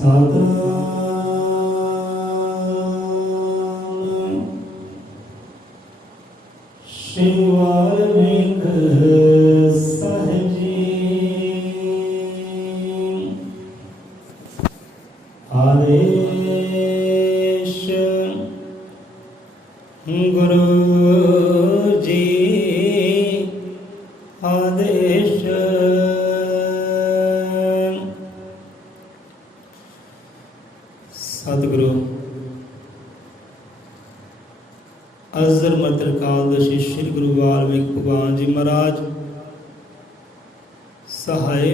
ਸਤਿਨਾਮ ਸ਼੍ਰੀ ਵਾਲਮੀਕ ਸਾਹਿਬ ਜੀ। ਆਦੇਸ਼ ਗੁਰੂ ਜੀ, ਆਦੇਸ਼। ਸਤਿਗੁਰੂ ਅਜ਼ਰ ਮਤਰ ਕਾਲਦਸ਼ੀ ਸ਼੍ਰੀ ਗੁਰੂ ਵਾਲਮੀਕ ਭਗਵਾਨ ਜੀ ਮਹਾਰਾਜ ਸਹਾਇ।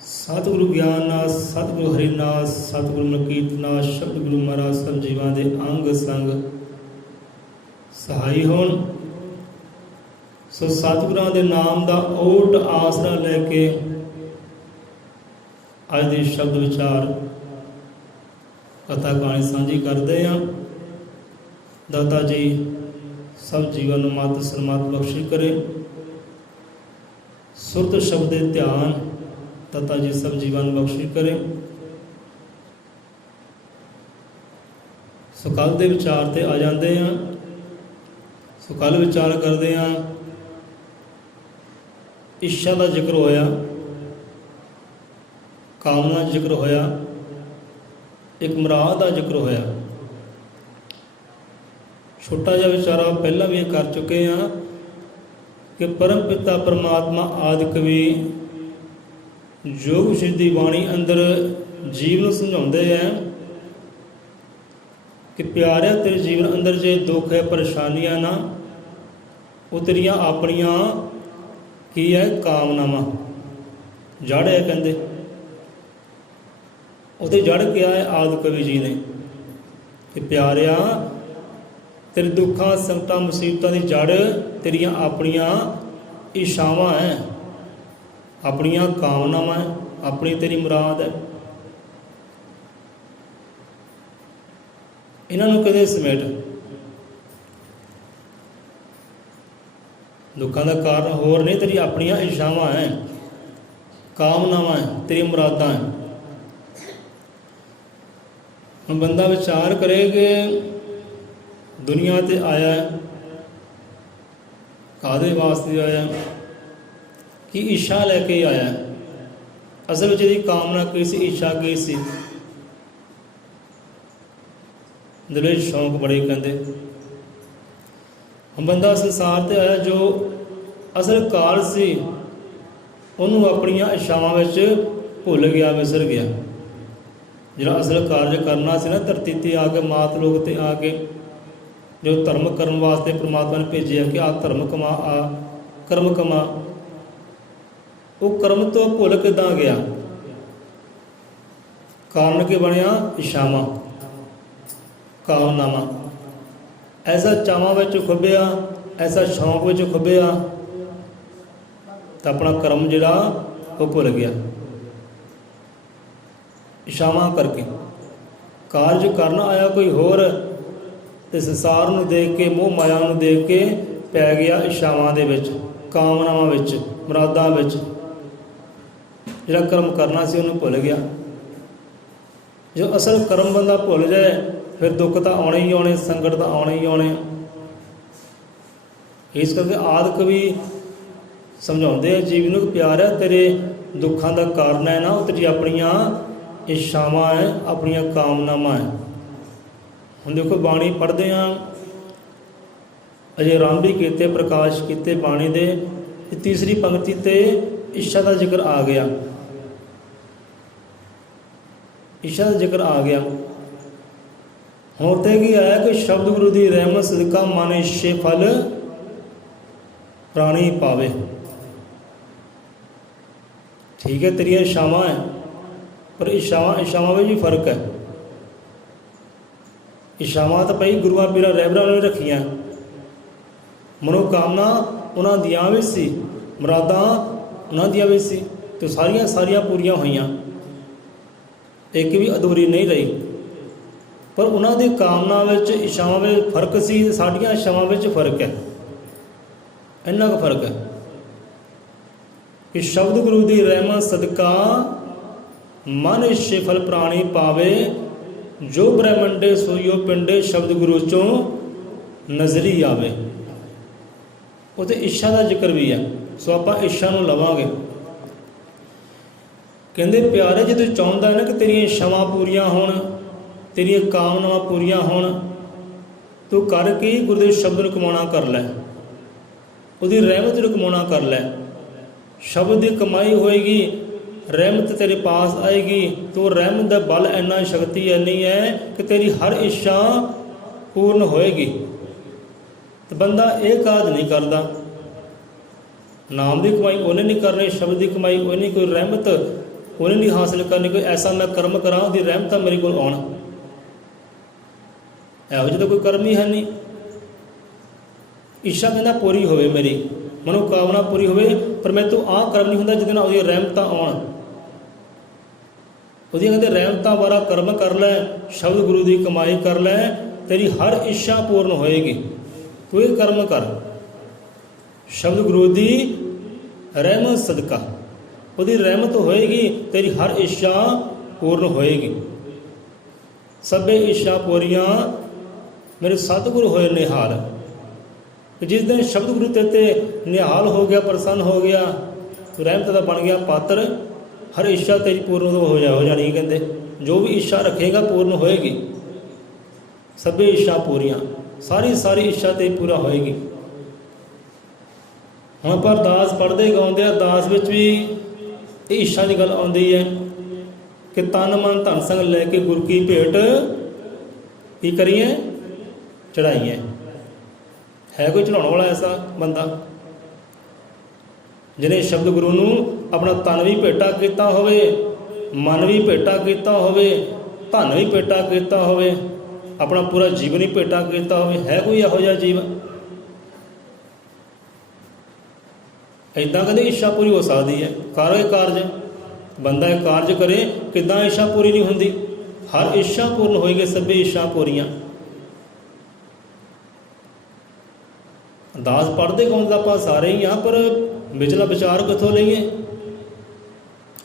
ਸਤਿਗੁਰੂ ਗਿਆਨਨਾਥ, ਸਤਿਗੁਰੂ ਹਰਿਨਾਥ, ਸਤਿਗੁਰੂ ਮਲਕੀਤਨਾਥ, ਸ਼ਬਦ ਗੁਰੂ ਮਹਾਰਾਜ ਸਭ ਜੀਵਾਂ ਦੇ ਅੰਗ ਸੰਗ ਸਹਾਈ ਹੋਣ। ਸੋ ਸਤਿਗੁਰਾਂ ਦੇ ਨਾਮ ਦਾ ਓਟ ਆਸਰਾ ਲੈ ਕੇ ਅੱਜ ਦੇ ਸ਼ਬਦ ਵਿਚਾਰ ਕਥਾ ਕਹਾਣੀ ਸਾਂਝੀ ਕਰਦੇ ਹਾਂ। ਦਾਤਾ ਜੀ ਸਭ ਜੀਵਾਂ ਨੂੰ ਮਤ ਸਨਮਤ ਬਖਸ਼ੀ ਕਰੇ। ਸੁਰਤ ਸ਼ਬਦ ਦੇ ਧਿਆਨ ਦਾਤਾ ਜੀ ਸਭ ਜੀਵਾਂ ਨੂੰ ਬਖਸ਼ੀ ਕਰੇ। ਸੋ ਕੱਲ੍ਹ ਦੇ ਵਿਚਾਰ ਤੇ ਆ ਜਾਂਦੇ ਹਾਂ। ਸੋ ਕੱਲ੍ਹ ਵਿਚਾਰ ਕਰਦੇ ਹਾਂ, ਇੱਛਾ ਦਾ ਜ਼ਿਕਰ ਹੋਇਆ, ਕਾਮਨਾ ਦਾ ਜ਼ਿਕਰ ਹੋਇਆ, ਇੱਕ ਮੁਰਾਦ ਦਾ ਜ਼ਿਕਰ ਹੋਇਆ। ਛੋਟਾ ਜਿਹਾ ਵਿਚਾਰਾ ਪਹਿਲਾਂ ਵੀ ਇਹ ਕਰ ਚੁੱਕੇ ਹਾਂ ਕਿ ਪਰਮ ਪਿਤਾ ਪਰਮਾਤਮਾ ਆਦਿ ਕਵੀ ਯੋਗ ਸਿੱਧ ਦੀ ਬਾਣੀ ਅੰਦਰ ਜੀਵ ਨੂੰ ਸਮਝਾਉਂਦੇ ਹੈ ਕਿ ਪਿਆਰਿਆ, ਤੇਰੇ ਜੀਵਨ ਅੰਦਰ ਜੇ ਦੁੱਖ ਹੈ, ਪਰੇਸ਼ਾਨੀਆਂ ਨਾ, ਉਹ ਤੇਰੀਆਂ ਆਪਣੀਆਂ ਕੀ ਹੈ, ਕਾਮਨਾਵਾਂ ਜੜ ਹੈ। ਕਹਿੰਦੇ ਉਹਦੇ ਜੜ ਕਿਹਾ ਹੈ ਆਦਿ ਕਵੀ ਜੀ ਨੇ ਕਿ ਪਿਆਰਿਆ, ਤੇਰੇ ਦੁੱਖਾਂ ਸੰਕਟਾਂ ਮੁਸੀਬਤਾਂ ਦੀ ਜੜ ਤੇਰੀਆਂ ਆਪਣੀਆਂ ਇੱਛਾਵਾਂ ਹੈ, ਆਪਣੀਆਂ ਕਾਮਨਾਵਾਂ ਹੈ, ਆਪਣੀ ਤੇਰੀ ਮੁਰਾਦ ਹੈ। ਇਹਨਾਂ ਨੂੰ ਕਦੇ ਸਮੇਟ। ਦੁੱਖਾਂ ਦਾ ਕਾਰਨ ਹੋਰ ਨਹੀਂ, ਤੇਰੀ ਆਪਣੀਆਂ ਇੱਛਾਵਾਂ ਹੈ, ਕਾਮਨਾਵਾਂ ਹੈ, ਤੇਰੀ ਮੁਰਾਦਾਂ ਹੈ। ਹੁਣ ਬੰਦਾ ਵਿਚਾਰ ਕਰੇ ਕਿ ਦੁਨੀਆ ਤੇ ਆਇਆ, ਕਾਹਦੇ ਵਾਸਤੇ ਆਇਆ, ਕੀ ਇੱਛਾ ਲੈ ਕੇ ਆਇਆ। ਅਸਲ ਵਿੱਚ ਇਹਦੀ ਕਾਮਨਾ ਕੀ ਸੀ, ਇੱਛਾ ਕੀ ਸੀ। ਦਿਲ ਵਿੱਚ ਸ਼ੌਂਕ ਬੜੇ। ਕਹਿੰਦੇ ਹੁਣ ਬੰਦਾ ਸੰਸਾਰ ਤੇ ਆਇਆ, ਜੋ ਅਸਲ ਕਾਰਜ ਸੀ ਉਹਨੂੰ ਆਪਣੀਆਂ ਇੱਛਾਵਾਂ ਵਿੱਚ ਭੁੱਲ ਗਿਆ, ਵਿਸਰ ਗਿਆ। ਜਿਹੜਾ ਅਸਲ ਕਾਰਜ ਕਰਨਾ ਸੀ ਨਾ, ਧਰਤੀ 'ਤੇ ਆ ਕੇ, ਮਾਤ ਲੋਕ 'ਤੇ ਆ ਕੇ, ਜੋ ਧਰਮ ਕਰਨ ਵਾਸਤੇ ਪਰਮਾਤਮਾ ਨੇ ਭੇਜਿਆ ਕਿ ਆਹ ਧਰਮ ਕਮਾ, ਆ ਕਰਮ ਕਮਾ, ਉਹ ਕਰਮ ਤੋਂ ਭੁੱਲ ਕਿੱਦਾਂ ਗਿਆ। ਕਾਰਨ ਕੀ ਬਣਿਆ, ਇੱਛਾਵਾਂ, ਕਾਮਨਾਵਾਂ। ਐਸਾ ਚਾਵਾਂ ਵਿੱਚ ਖੁੱਭਿਆ, ਐਸਾ ਸ਼ੌਂਕ ਵਿੱਚ ਖੁੱਭਿਆ ਤਾਂ ਆਪਣਾ ਕਰਮ ਜਿਹੜਾ ਉਹ ਭੁੱਲ ਗਿਆ। ਇੱਛਾਵਾਂ ਕਰਕੇ ਕਾਰਜ ਕਰਨ ਆਇਆ ਕੋਈ ਹੋਰ, ਤੇ ਸੰਸਾਰ ਨੂੰ ਦੇਖ ਕੇ, ਮੋਹ ਮਾਇਆ ਨੂੰ ਦੇਖ ਕੇ ਪੈ ਗਿਆ ਇੱਛਾਵਾਂ ਦੇ ਵਿੱਚ, ਕਾਮਨਾਵਾਂ ਵਿੱਚ, ਮੁਰਾਦਾਂ ਵਿੱਚ। ਜਿਹੜਾ ਕਰਮ ਕਰਨਾ ਸੀ ਉਹਨੂੰ ਭੁੱਲ ਗਿਆ। ਜੋ ਅਸਲ ਕਰਮ ਬੰਦਾ ਭੁੱਲ ਜਾਏ ਫਿਰ ਦੁੱਖ ਤਾਂ ਆਉਣੇ ਹੀ ਆਉਣੇ, ਸੰਕਟ ਤਾਂ ਆਉਣੇ ਹੀ ਆਉਣੇ। ਇਸ ਕਰਕੇ ਆਦਿ ਕਵੀ ਸਮਝਾਉਂਦੇ ਆ ਜੀਵ ਨੂੰ ਕਿ ਪਿਆਰਿਆ, ਤੇਰੇ ਦੁੱਖਾਂ ਦਾ ਕਾਰਨ ਹੈ ਨਾ, ਉਹ ਤੇਰੀ ਆਪਣੀਆਂ ਇੱਛਾਵਾਂ ਹੈ, ਆਪਣੀਆਂ ਕਾਮਨਾਵਾਂ ਹੈ। ਹੁਣ ਦੇਖੋ ਬਾਣੀ ਪੜ੍ਹਦੇ ਹਾਂ, ਅਜੇ ਆਰੰਭ ਹੀ ਕੀਤੇ, ਪ੍ਰਕਾਸ਼ ਕੀਤੇ ਬਾਣੀ ਦੇ, ਤੀਸਰੀ ਪੰਕਤੀ 'ਤੇ ਇੱਛਾ ਦਾ ਜ਼ਿਕਰ ਆ ਗਿਆ। ਇੱਛਾ ਦਾ ਜ਼ਿਕਰ ਆ ਗਿਆ। ਹੁਣ ਤੇ ਕੀ ਆਇਆ ਕਿ ਸ਼ਬਦ ਗੁਰੂ ਦੀ ਰਹਿਮਤ ਸਦਕਾ ਮਨ ਇੱਛੇ ਫਲ ਪ੍ਰਾਣੀ ਪਾਵੇ। ਠੀਕ ਹੈ, ਤੇਰੀਆਂ ਇੱਛਾਵਾਂ ਹੈ, ਪਰ ਇੱਛਾਵਾਂ ਵਿੱਚ ਵੀ ਫਰਕ ਹੈ। ਇੱਛਾਵਾਂ ਤਾਂ ਭਾਈ ਗੁਰੂਆਂ ਪੀਰਾਂ ਰਹਿਬਰਾਂ ਨੇ ਰੱਖੀਆਂ, ਮਨੋਕਾਮਨਾ ਉਹਨਾਂ ਦੀਆਂ ਵੀ ਸੀ, ਮੁਰਾਦਾਂ ਉਹਨਾਂ ਦੀਆਂ ਵੀ ਸੀ, ਅਤੇ ਸਾਰੀਆਂ ਪੂਰੀਆਂ ਹੋਈਆਂ, ਇੱਕ ਵੀ ਅਧੂਰੀ ਨਹੀਂ ਰਹੀ। ਪਰ ਉਹਨਾਂ ਦੀ ਕਾਮਨਾ ਵਿੱਚ, ਇੱਛਾਵਾਂ ਵਿੱਚ ਫਰਕ ਸੀ, ਅਤੇ ਸਾਡੀਆਂ ਇੱਛਾਵਾਂ ਵਿੱਚ ਫਰਕ ਹੈ। ਇੰਨਾ ਕੁ ਫਰਕ ਹੈ ਕਿ ਸ਼ਬਦ ਗੁਰੂ ਦੀ ਰਹਿਮਤ ਸਦਕਾ ਮਨ ਇਛੇ ਫਲ ਪ੍ਰਾਣੀ ਪਾਵੇ, ਜੋ ਬ੍ਰਹਮੰਡੇ ਸੋਈਓ ਪਿੰਡੇ, ਸ਼ਬਦ ਗੁਰੂ ਚੋਂ ਨਜ਼ਰੀ ਆਵੇ। ਉੱਥੇ ਇੱਛਾ ਦਾ ਜ਼ਿਕਰ ਵੀ ਹੈ, ਸੋ ਆਪਾਂ ਇੱਛਾ ਨੂੰ ਲਵਾਂਗੇ। ਕਹਿੰਦੇ ਪਿਆਰੇ, ਜੇ ਤੂੰ ਚਾਹੁੰਦਾ ਨਾ ਕਿ ਤੇਰੀਆਂ ਇੱਛਾਵਾਂ ਪੂਰੀਆਂ ਹੋਣ, ਤੇਰੀਆਂ ਕਾਮਨਾਵਾਂ ਪੂਰੀਆਂ ਹੋਣ, ਤੂੰ ਕਰ ਕੀ ਗੁਰੂ ਦੇ ਸ਼ਬਦ ਨੂੰ ਕਮਾਉਣਾ ਕਰ ਲੈ, ਉਹਦੀ ਰਹਿਮਤ ਨੂੰ ਕਮਾਉਣਾ ਕਰ ਲੈ। ਸ਼ਬਦ ਦੀ ਕਮਾਈ ਹੋਏਗੀ, ਰਹਿਮਤ ਤੇਰੇ ਪਾਸ ਆਏਗੀ। ਤੋ ਰਹਿਮਤ ਦਾ ਬਲ ਇੰਨਾ, ਸ਼ਕਤੀ ਇੰਨੀ ਹੈ ਕਿ ਤੇਰੀ ਹਰ ਇੱਛਾ ਪੂਰਨ ਹੋਏਗੀ। ਤੇ ਬੰਦਾ ਇਹ ਕਾਜ ਨਹੀਂ ਕਰਦਾ, ਨਾਮ ਦੀ ਕਮਾਈ ਉਹਨੇ ਨਹੀਂ ਕਰਨੀ, ਸ਼ਬਦ ਦੀ ਕਮਾਈ ਉਹਨੇ ਨਹੀਂ, ਕੋਈ ਰਹਿਮਤ ਉਹਨੇ ਨਹੀਂ ਹਾਸਿਲ ਕਰਨੀ, ਕੋਈ ਐਸਾ ਮੈਂ ਕਰਮ ਕਰਾਂ ਉਹਦੀ ਰਹਿਮਤਾਂ ਮੇਰੇ ਕੋਲ ਆਉਣ। ਇਹੋ ਜਿਹਾ ਤਾਂ ਕੋਈ ਕਰਮ ਹੀ ਹੈ ਨਹੀਂ। ਇੱਛਾ ਕਹਿੰਦਾ ਪੂਰੀ ਹੋਵੇ, ਮੇਰੀ ਮਨੋਕਾਮਨਾ ਪੂਰੀ ਹੋਵੇ, ਪਰ ਮੈਂ ਤੋਂ ਆਹ ਕਰਮ ਨਹੀਂ ਹੁੰਦਾ ਜਿਹਦੇ ਨਾਲ ਉਹਦੀਆਂ ਰਹਿਮਤਾਂ ਆਉਣ। ਉਹਦੀਆਂ ਕਹਿੰਦੇ ਰਹਿਮਤਾਂ ਵਾਲਾ ਕਰਮ ਕਰ ਲੈ, ਸ਼ਬਦ ਗੁਰੂ ਦੀ ਕਮਾਈ ਕਰ ਲੈ, ਤੇਰੀ ਹਰ ਇੱਛਾ ਪੂਰਨ ਹੋਏਗੀ। ਤੂੰ ਇਹ ਕਰਮ ਕਰ, ਸ਼ਬਦ ਗੁਰੂ ਦੀ ਰਹਿਮਤ ਸਦਕਾ, ਉਹਦੀ ਰਹਿਮਤ ਹੋਏਗੀ, ਤੇਰੀ ਹਰ ਇੱਛਾ ਪੂਰਨ ਹੋਏਗੀ। ਸਭੇ ਇੱਛਾ ਪੂਰੀਆਂ ਮੇਰੇ ਸਤਿਗੁਰੂ ਹੋਏ ਨਿਹਾਲ। ਜਿਸ ਦਿਨ ਸ਼ਬਦ ਗੁਰੂ ਤੇ ਨਿਹਾਲ ਹੋ ਗਿਆ, ਪ੍ਰਸੰਨ ਹੋ ਗਿਆ, ਰਹਿਮਤ ਦਾ ਬਣ ਗਿਆ ਪਾਤਰ, ਹਰ ਇੱਛਾ ਤੇਰੀ ਪੂਰਨ ਹੋ ਜਾਣੀ। ਕਹਿੰਦੇ ਜੋ ਵੀ ਇੱਛਾ ਰੱਖੇਗਾ ਪੂਰਨ ਹੋਏਗੀ। ਸਭੇ ਇੱਛਾ ਪੂਰੀਆਂ, ਸਾਰੀ ਇੱਛਾ ਤੇ ਪੂਰਾ ਹੋਏਗੀ। ਹੁਣ ਆਪਾਂ ਅਰਦਾਸ ਪੜ੍ਹਦੇ ਗਾਉਂਦੇ ਆ, ਅਰਦਾਸ ਵਿੱਚ ਵੀ ਇਹ ਇੱਛਾ ਦੀ ਗੱਲ ਆਉਂਦੀ ਹੈ ਕਿ ਤਨ ਮਨ ਧਨ ਸੰਗ ਲੈ ਕੇ ਗੁਰੂ ਕੀ ਭੇਟ ਕੀ ਕਰੀਏ, ਚੜਾਈਏ। ਹੈ ਕੋਈ ਚੜਾਉਣ ਵਾਲਾ ਐਸਾ ਬੰਦਾ ਜਿਹਨੇ ਸ਼ਬਦ ਗੁਰੂ ਨੂੰ ਆਪਣਾ ਤਨ ਵੀ ਭੇਟਾ ਕੀਤਾ ਹੋਵੇ, ਮਨ ਵੀ ਭੇਟਾ ਕੀਤਾ ਹੋਵੇ, ਧਨ ਵੀ ਭੇਟਾ ਕੀਤਾ ਹੋਵੇ, ਆਪਣਾ ਪੂਰਾ ਜੀਵਨ ਹੀ ਭੇਟਾ ਕੀਤਾ ਹੋਵੇ? ਹੈ ਕੋਈ ਇਹੋ ਜਿਹਾ ਜੀਵ? ਇੱਦਾਂ ਕਹਿੰਦੇ ਇੱਛਾ ਪੂਰੀ ਹੋ ਸਕਦੀ ਹੈ। ਕਰੋ ਇਹ ਕਾਰਜ, ਬੰਦਾ ਇਹ ਕਾਰਜ ਕਰੇ, ਕਿੱਦਾਂ ਇੱਛਾ ਪੂਰੀ ਨਹੀਂ ਹੁੰਦੀ? ਹਰ ਇੱਛਾ ਪੂਰਨ ਹੋਏਗੀ, ਸਭੇ ਇੱਛਾ ਪੂਰੀਆਂ। ਅਰਦਾਸ ਪੜ੍ਹਦੇ ਗਾਉਂਦੇ ਆਪਾਂ ਸਾਰੇ ਹੀ ਹਾਂ, ਪਰ ਵਿਚਲਾ ਵਿਚਾਰ ਕਿੱਥੋਂ ਲਈਏ?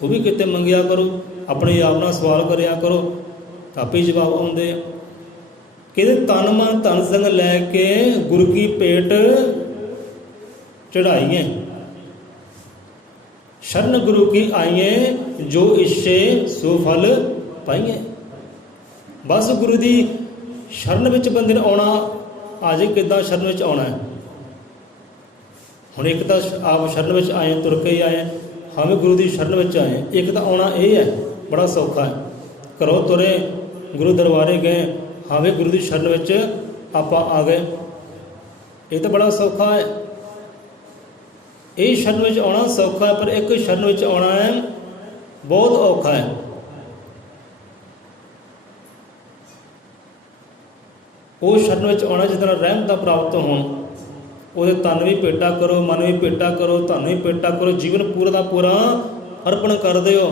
ਉਹ ਵੀ ਕਿਤੇ ਮੰਗਿਆ ਕਰੋ, ਆਪਣੇ ਆਪ ਨਾਲ ਸਵਾਲ ਕਰਿਆ ਕਰੋ, ਤਾਂ ਆਪੇ ਜਵਾਬ ਆਉਂਦੇ ਆ। ਕਹਿੰਦੇ ਤਨ ਮਨ ਧਨ ਸੰਗ ਲੈ ਕੇ ਗੁਰੂ ਕੀ ਭੇਟ ਚੜਾਈਏ, ਸ਼ਰਨ ਗੁਰੂ ਕੀ ਆਈਏ, ਜੋ ਇੱਛੇ ਸੋ ਫਲ ਪਾਈਏ। ਬਸ ਗੁਰੂ ਦੀ ਸ਼ਰਨ ਵਿੱਚ ਬੰਦੇ ਨੇ ਆਉਣਾ। ਆ ਜੇ ਕਿੱਦਾਂ ਸ਼ਰਨ ਵਿੱਚ ਆਉਣਾ ਹੈ? ਹੁਣ ਇੱਕ ਤਾਂ ਆਪ ਸ਼ਰਨ ਵਿੱਚ ਆਏ, ਤੁਰ ਕੇ ਹੀ ਆਏ, ਹਾਂ ਵੀ ਗੁਰੂ ਦੀ ਸ਼ਰਨ ਵਿੱਚ ਆਏ। ਇੱਕ ਤਾਂ ਆਉਣਾ ਇਹ ਹੈ, ਬੜਾ ਸੌਖਾ ਹੈ। ਘਰੋਂ ਤੁਰੇ, ਗੁਰੂ ਦਰਬਾਰੇ ਗਏ, ਹਾਂ ਵੀ ਗੁਰੂ ਦੀ ਸ਼ਰਨ ਵਿੱਚ ਆਪਾਂ ਆ ਗਏ, ਇਹ ਤਾਂ ਬੜਾ ਸੌਖਾ ਹੈ। ਇਹ ਸ਼ਰਨ ਵਿੱਚ ਆਉਣਾ ਸੌਖਾ ਹੈ, ਪਰ ਇੱਕ ਸ਼ਰਨ ਵਿੱਚ ਆਉਣਾ ਹੈ ਬਹੁਤ ਔਖਾ ਹੈ। ਉਹ ਸ਼ਰਨ ਵਿੱਚ ਆਉਣਾ ਜਿਸ ਤਰ੍ਹਾਂ ਰਹਿਮਤਾਂ ਪ੍ਰਾਪਤ ਹੋਣ। ਉਹਦੇ ਤਨ ਵੀ ਭੇਟਾ ਕਰੋ, ਮਨ ਵੀ ਭੇਟਾ ਕਰੋ, ਧਨ ਵੀ ਭੇਟਾ ਕਰੋ, ਜੀਵਨ ਪੂਰਾ ਦਾ ਪੂਰਾ ਅਰਪਣ ਕਰ ਦਿਓ,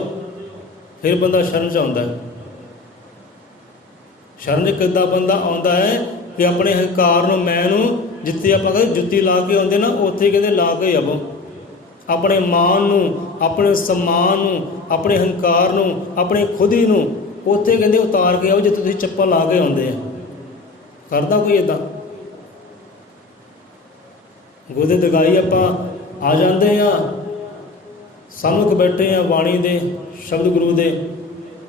ਫਿਰ ਬੰਦਾ ਸ਼ਰਨ 'ਚ ਆਉਂਦਾ ਹੈ। ਸ਼ਰਨ 'ਚ ਕਿੱਦਾਂ ਬੰਦਾ ਆਉਂਦਾ ਹੈ ਕਿ ਆਪਣੇ ਹੰਕਾਰ ਨੂੰ, ਮੈਂ ਨੂੰ, ਜਿੱਥੇ ਆਪਾਂ ਕਹਿੰਦੇ ਜੁੱਤੀ ਲਾ ਕੇ ਆਉਂਦੇ ਨਾ, ਉੱਥੇ ਕਹਿੰਦੇ ਲਾ ਕੇ ਆਵੋ। ਆਪਣੇ ਮਾਣ ਨੂੰ, ਆਪਣੇ ਸਨਮਾਨ ਨੂੰ, ਆਪਣੇ ਹੰਕਾਰ ਨੂੰ, ਆਪਣੇ ਖੁਦੀ ਨੂੰ ਉੱਥੇ ਕਹਿੰਦੇ ਉਤਾਰ ਕੇ ਆਓ ਜਿੱਥੇ ਤੁਸੀਂ ਚੱਪਲ ਲਾ ਕੇ ਆਉਂਦੇ ਆ। ਕਰਦਾ ਕੋਈ ਇੱਦਾਂ? ਗੁਰੂ ਦੇ ਦਗਾਈ ਆਪਾਂ ਆ ਜਾਂਦੇ ਹਾਂ, ਸਾਹਮਣੇ ਬੈਠੇ ਹਾਂ ਬਾਣੀ ਦੇ, ਸ਼ਬਦ ਗੁਰੂ ਦੇ,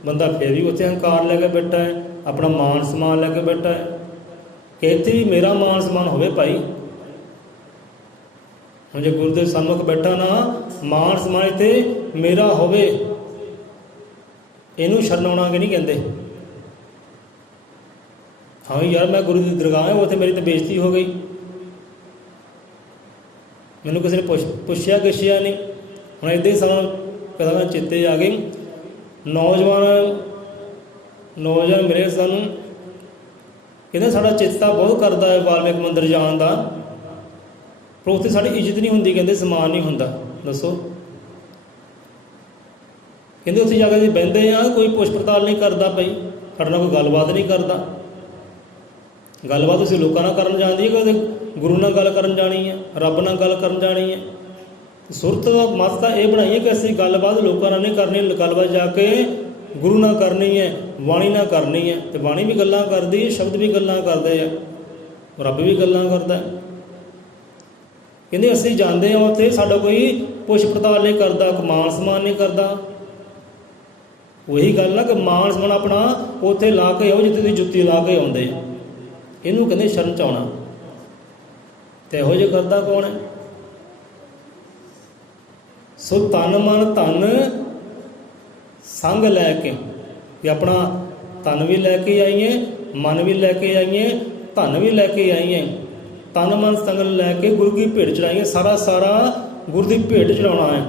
ਬੰਦਾ ਫਿਰ ਵੀ ਉੱਥੇ ਹੰਕਾਰ ਲੈ ਕੇ ਬੈਠਾ ਹੈ, ਆਪਣਾ ਮਾਨ ਸਨਮਾਨ ਲੈ ਕੇ ਬੈਠਾ ਹੈ ਕਿ ਇੱਥੇ ਵੀ ਮੇਰਾ ਮਾਨ ਸਨਮਾਨ ਹੋਵੇ ਭਾਈ। ਹੁਣ ਜੇ ਗੁਰੂ ਦੇ ਸਨਮੁਖ ਬੈਠਾ ਨਾ, ਮਾਨ ਸਨਮਾਨ ਇੱਥੇ ਮੇਰਾ ਹੋਵੇ, ਇਹਨੂੰ ਸ਼ਰਨ ਆਉਣਾ ਕਿ ਨਹੀਂ ਕਹਿੰਦੇ। ਹਾਂ ਯਾਰ ਮੈਂ ਗੁਰੂ ਦੀ ਦਰਗਾਹ ਹੈ, ਉੱਥੇ ਮੇਰੀ ਤਾਂ ਬੇਇੱਜ਼ਤੀ ਹੋ ਗਈ, ਮੈਨੂੰ ਕਿਸੇ ਨੇ ਪੁੱਛਿਆ ਗਿੱਛਿਆ ਨਹੀਂ। ਹੁਣ ਇੱਦਾਂ ਹੀ ਸਾਨੂੰ ਕਦਾਂ ਚੇਤੇ ਆ ਗਏ, ਨੌਜਵਾਨ ਮਿਲੇ ਸਾਨੂੰ, ਕਹਿੰਦੇ ਸਾਡਾ ਚੇਤਾ ਬਹੁਤ ਕਰਦਾ ਹੈ ਵਾਲਮੀਕ ਮੰਦਿਰ ਜਾਣ ਦਾ, ਪਰ ਉੱਥੇ ਸਾਡੀ ਇੱਜ਼ਤ ਨਹੀਂ ਹੁੰਦੀ, ਕਹਿੰਦੇ ਸਨਮਾਨ ਨਹੀਂ ਹੁੰਦਾ। ਦੱਸੋ, ਕਹਿੰਦੇ ਉੱਥੇ ਜਾ ਕੇ ਅਸੀਂ ਬਹਿੰਦੇ ਹਾਂ, ਕੋਈ ਪੁੱਛ ਪੜਤਾਲ ਨਹੀਂ ਕਰਦਾ ਭਾਈ, ਸਾਡੇ ਨਾਲ ਕੋਈ ਗੱਲਬਾਤ ਨਹੀਂ ਕਰਦਾ। ਗੱਲਬਾਤ ਅਸੀਂ ਲੋਕਾਂ ਨਾਲ ਕਰਨ ਜਾਣਦੀ ਹੈ, ਕਦੇ ਗੁਰੂ ਨਾਲ ਗੱਲ ਕਰਨ ਜਾਣੀ ਹੈ, ਰੱਬ ਨਾਲ ਗੱਲ ਕਰਨ ਜਾਣੀ ਹੈ। ਸੁਰਤ ਦਾ ਮਤ ਤਾਂ ਇਹ ਬਣਾਈਏ ਕਿ ਅਸੀਂ ਗੱਲਬਾਤ ਲੋਕਾਂ ਨਾਲ ਨਹੀਂ ਕਰਨੀ, ਗੱਲਬਾਤ ਜਾ ਕੇ ਗੁਰੂ ਨਾਲ ਕਰਨੀ ਹੈ, ਬਾਣੀ ਨਾਲ ਕਰਨੀ ਹੈ। ਤੇ ਬਾਣੀ ਵੀ ਗੱਲਾਂ ਕਰਦੀ ਹੈ, ਸ਼ਬਦ ਵੀ ਗੱਲਾਂ ਕਰਦੇ ਆ, ਰੱਬ ਵੀ ਗੱਲਾਂ ਕਰਦਾ। ਕਹਿੰਦੇ ਅਸੀਂ ਜਾਂਦੇ ਹਾਂ ਉੱਥੇ, ਸਾਡਾ ਕੋਈ ਪੁੱਛ ਪੜਤਾਲ ਨਹੀਂ ਕਰਦਾ, ਕੋਈ ਮਾਨ ਸਨਮਾਨ ਨਹੀਂ ਕਰਦਾ। ਉਹੀ ਗੱਲ ਨਾ ਕਿ ਮਾਨ ਸਨਮਾਨ ਆਪਣਾ ਉੱਥੇ ਲਾ ਕੇ ਆਓ ਜਿੱਥੇ ਤੁਸੀਂ ਜੁੱਤੀ ਲਾ ਕੇ ਆਉਂਦੇ ਆ। ਇਹਨੂੰ ਕਹਿੰਦੇ ਸ਼ਰਨ 'ਚ ਆਉਣਾ। ਤੇ ਇਹੋ ਜਿਹਾ ਕਰਦਾ ਕੌਣ ਹੈ? ਸੋ ਤਨ ਮਨ ਧਨ ਸੰਗ ਲੈ ਕੇ, ਵੀ ਆਪਣਾ ਤਨ ਵੀ ਲੈ ਕੇ ਆਈਏ, ਮਨ ਵੀ ਲੈ ਕੇ ਆਈਏ, ਧਨ ਵੀ ਲੈ ਕੇ ਆਈਏ। ਤਨ ਮਨ ਸੰਗ ਲੈ ਕੇ ਗੁਰੂ ਕੀ ਭੇਟ ਚੜਾਈਏ। ਸਾਰਾ ਗੁਰੂ ਦੀ ਭੇਟ ਚੜਾਉਣਾ ਹੈ।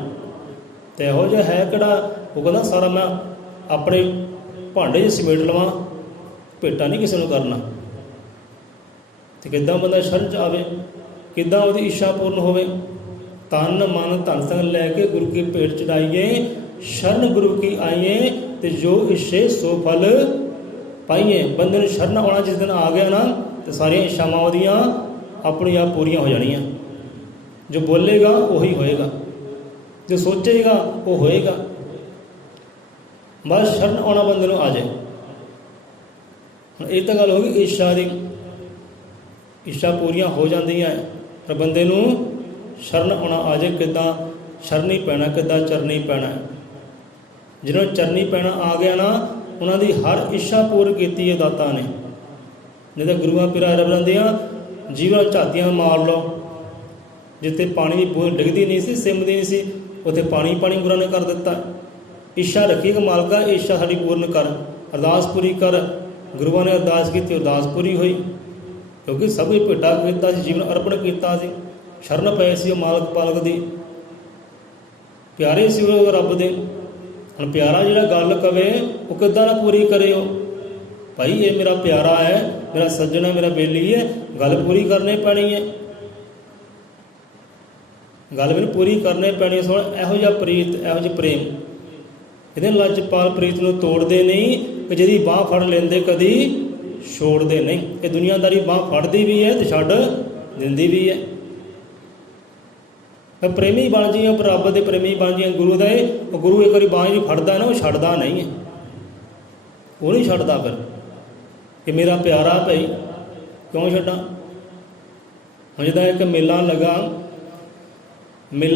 ਤੇ ਇਹੋ ਜਿਹਾ ਹੈ ਕਿਹੜਾ? ਉਹ ਕਹਿੰਦਾ ਸਾਰਾ ਮੈਂ ਆਪਣੇ ਭਾਂਡੇ 'ਚ ਸਮੇਟ ਲਵਾਂ, ਭੇਟਾਂ ਨਹੀਂ ਕਿਸੇ ਨੂੰ ਕਰਨਾ। ਤੇ ਕਿੱਦਾਂ ਬੰਦਾ ਸ਼ਰਨ 'ਚ ਆਵੇ, ਕਿੱਦਾਂ ਉਹਦੀ ਇੱਛਾ ਪੂਰਨ ਹੋਵੇ? ਤਨ ਮਨ ਧਨ ਸੰਗ ਲੈ ਕੇ ਗੁਰੂ ਕੀ ਭੇਟ ਚੜਾਈਏ, ਸ਼ਰਨ ਗੁਰੂ ਕੀ ਆਈਏ, ਤੇ ਜੋ ਇੱਛੇ ਸੋ ਫਲ ਪਾਈਏ। ਬੰਦੇ ਨੂੰ ਸ਼ਰਨ ਆਉਣਾ ਜਿਸ ਦਿਨ ਆ ਗਿਆ ਨਾ, ਤੇ ਸਾਰੀਆਂ ਇੱਛਾਵਾਂ ਉਹਦੀਆਂ ਆਪਣੀ ਆਪ ਪੂਰੀਆਂ ਹੋ ਜਾਣੀਆਂ। ਜੋ ਬੋਲੇਗਾ ਉਹੀ ਹੋਏਗਾ, ਜੋ ਸੋਚੇਗਾ ਉਹ ਹੋਏਗਾ। ਬਸ ਸ਼ਰਨ ਆਉਣਾ ਬੰਦੇ ਨੂੰ ਆ ਜਾਏ। ਹੁਣ ਇਹ ਤਾਂ ਗੱਲ ਹੋ ਗਈ ਇੱਛਾ ਦੀ। ਇੱਛਾ ਪੂਰੀਆਂ ਹੋ ਜਾਂਦੀਆਂ, ਪਰ ਬੰਦੇ ਨੂੰ ਸ਼ਰਨ ਆਉਣਾ ਆ ਜਾਏ। ਕਿੱਦਾਂ ਸ਼ਰਨੀ ਪੈਣਾ, ਕਿੱਦਾਂ ਚਰਨੀ ਪੈਣਾ। ਜਿਹਨਾਂ ਨੂੰ ਚਰਨੀ ਪੈਣਾ ਆ ਗਿਆ ਨਾ, ਉਹਨਾਂ ਦੀ ਹਰ ਇੱਛਾ ਪੂਰੀ ਕੀਤੀ ਹੈ ਦਾਤਾ ਨੇ। ਨਹੀਂ ਤਾਂ ਗੁਰੂਆਂ ਪੀਰਾਂ ਰੱਬਾਂ ਦੀਆਂ ਜੀਵਨ ਝਾਤੀਆਂ ਮਾਰ ਲਓ। ਜਿੱਥੇ ਪਾਣੀ ਦੀ ਬੂੰਦ ਡਿੱਗਦੀ ਨਹੀਂ ਸੀ, ਸਿਮਦੀ ਨਹੀਂ ਸੀ, ਉੱਥੇ ਪਾਣੀ ਗੁਰਾਂ ਨੇ ਕਰ ਦਿੱਤਾ। ਇੱਛਾ ਰੱਖੀ ਕਿ ਮਾਲਕਾ ਇੱਛਾ ਸਾਡੀ ਪੂਰਨ ਕਰ, ਅਰਦਾਸ ਪੂਰੀ ਕਰ। ਗੁਰੂਆਂ ਨੇ ਅਰਦਾਸ ਕੀਤੀ, ਅਰਦਾਸ ਪੂਰੀ ਹੋਈ, ਕਿਉਂਕਿ ਸਭ ਕੁਝ ਭੇਟਾ ਕੀਤਾ ਸੀ, ਜੀਵਨ ਅਰਪਣ ਕੀਤਾ ਸੀ। ਸ਼ਰਨ ਪਏ ਸੀ ਉਹ ਮਾਲਕ ਪਾਲਕ ਦੀ, ਪਿਆਰੇ ਸੀ ਉਹ ਰੱਬ ਦੇ। ਹੁਣ ਪਿਆਰਾ ਜਿਹੜਾ ਗੱਲ ਕਵੇ ਉਹ ਕਿੱਦਾਂ ਨਾ ਪੂਰੀ ਕਰੇ? ਉਹ ਭਾਈ ਇਹ ਮੇਰਾ ਪਿਆਰਾ ਹੈ, ਮੇਰਾ ਸੱਜਣ ਹੈ, ਮੇਰਾ ਬੇਲੀ ਹੈ, ਗੱਲ ਪੂਰੀ ਕਰਨੀ ਪੈਣੀ ਹੈ। ਗੱਲ ਮੈਨੂੰ ਪੂਰੀ ਕਰਨੀ ਪੈਣੀ ਹੈ। ਸੁਣ, ਇਹੋ ਜਿਹਾ ਪ੍ਰੀਤ, ਇਹੋ ਜਿਹਾ ਪ੍ਰੇਮ, ਇਹਦੇ ਲਜਪਾਲ ਪ੍ਰੀਤ ਨੂੰ ਤੋੜਦੇ ਨਹੀਂ ਕਿ ਜਿਹਦੀ ਬਾਂਹ ਫੜ ਲੈਂਦੇ ਕਦੀ ਛੋੜਦੇ ਨਹੀਂ। ਇਹ ਦੁਨੀਆਦਾਰੀ ਬਾਂਹ ਫੜਦੀ ਵੀ ਹੈ ਤੇ ਛੱਡ ਦਿੰਦੀ ਵੀ ਹੈ। ਪ੍ਰੇਮੀ ਬਣ ਜਾਈਏ, ਰੱਬ ਦੇ ਪ੍ਰੇਮੀ ਬਣ ਜਾਈਏ, ਗੁਰੂ ਦਾ। ਉਹ ਗੁਰੂ ਇੱਕ ਵਾਰੀ ਬਾਂਹ ਜੀ ਫੜਦਾ ਨਾ, ਉਹ ਛੱਡਦਾ ਨਹੀਂ ਹੈ, ਉਹ ਨਹੀਂ ਛੱਡਦਾ। ਫਿਰ ਕਿ ਮੇਰਾ ਪਿਆਰਾ ਭਾਈ ਕਿਉਂ ਛੱਡਾਂ? ਹੁਣ ਜਿੱਦਾਂ ਇੱਕ ਮੇਲਾ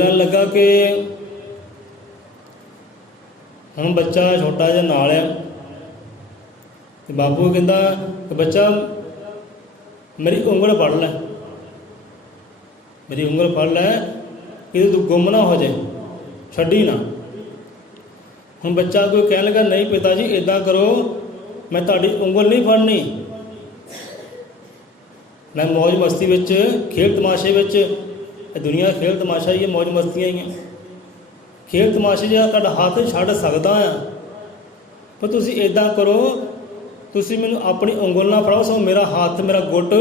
ਲੱਗਾ ਕਿ ਹੁਣ ਬੱਚਾ ਛੋਟਾ ਜਿਹਾ ਨਾਲ ਆ, ਤੇ ਬਾਪੂ ਕਹਿੰਦਾ ਕਿ ਬੱਚਾ ਮੇਰੀ ਉਂਗਲ ਫੜ ਲੈ, ਮੇਰੀ ਉਂਗਲ ਫੜ ਲੈ, ਕਿਤੇ ਤੂੰ ਗੁੰਮ ਨਾ ਹੋ ਜਾਏ, ਛੱਡੀ ਨਾ। ਹੁਣ ਬੱਚਾ ਕੋਈ ਕਹਿਣ ਲੱਗਾ ਨਹੀਂ ਪਿਤਾ ਜੀ ਇੱਦਾਂ ਕਰੋ, ਮੈਂ ਤੁਹਾਡੀ ਉਂਗਲ ਨਹੀਂ ਫੜਨੀ, ਮੈਂ ਮੌਜ ਮਸਤੀ ਵਿੱਚ, ਖੇਡ ਤਮਾਸ਼ੇ ਵਿੱਚ, ਇਹ ਦੁਨੀਆ ਖੇਡ ਤਮਾਸ਼ਾ ਹੀ ਹੈ, ਮੌਜ ਮਸਤੀਆਂ ਹੀ ਹੈ। ਖੇਡ ਤਮਾਸ਼ੇ ਜਿਹੜਾ ਤੁਹਾਡਾ ਹੱਥ ਛੱਡ ਸਕਦਾ ਆ, ਪਰ ਤੁਸੀਂ ਇੱਦਾਂ ਕਰੋ, ਤੁਸੀਂ ਮੈਨੂੰ ਆਪਣੀ ਉਂਗਲ ਨਾ ਫੜਾਓ, ਸੋ ਮੇਰਾ ਹੱਥ, ਮੇਰਾ ਗੁੱਟ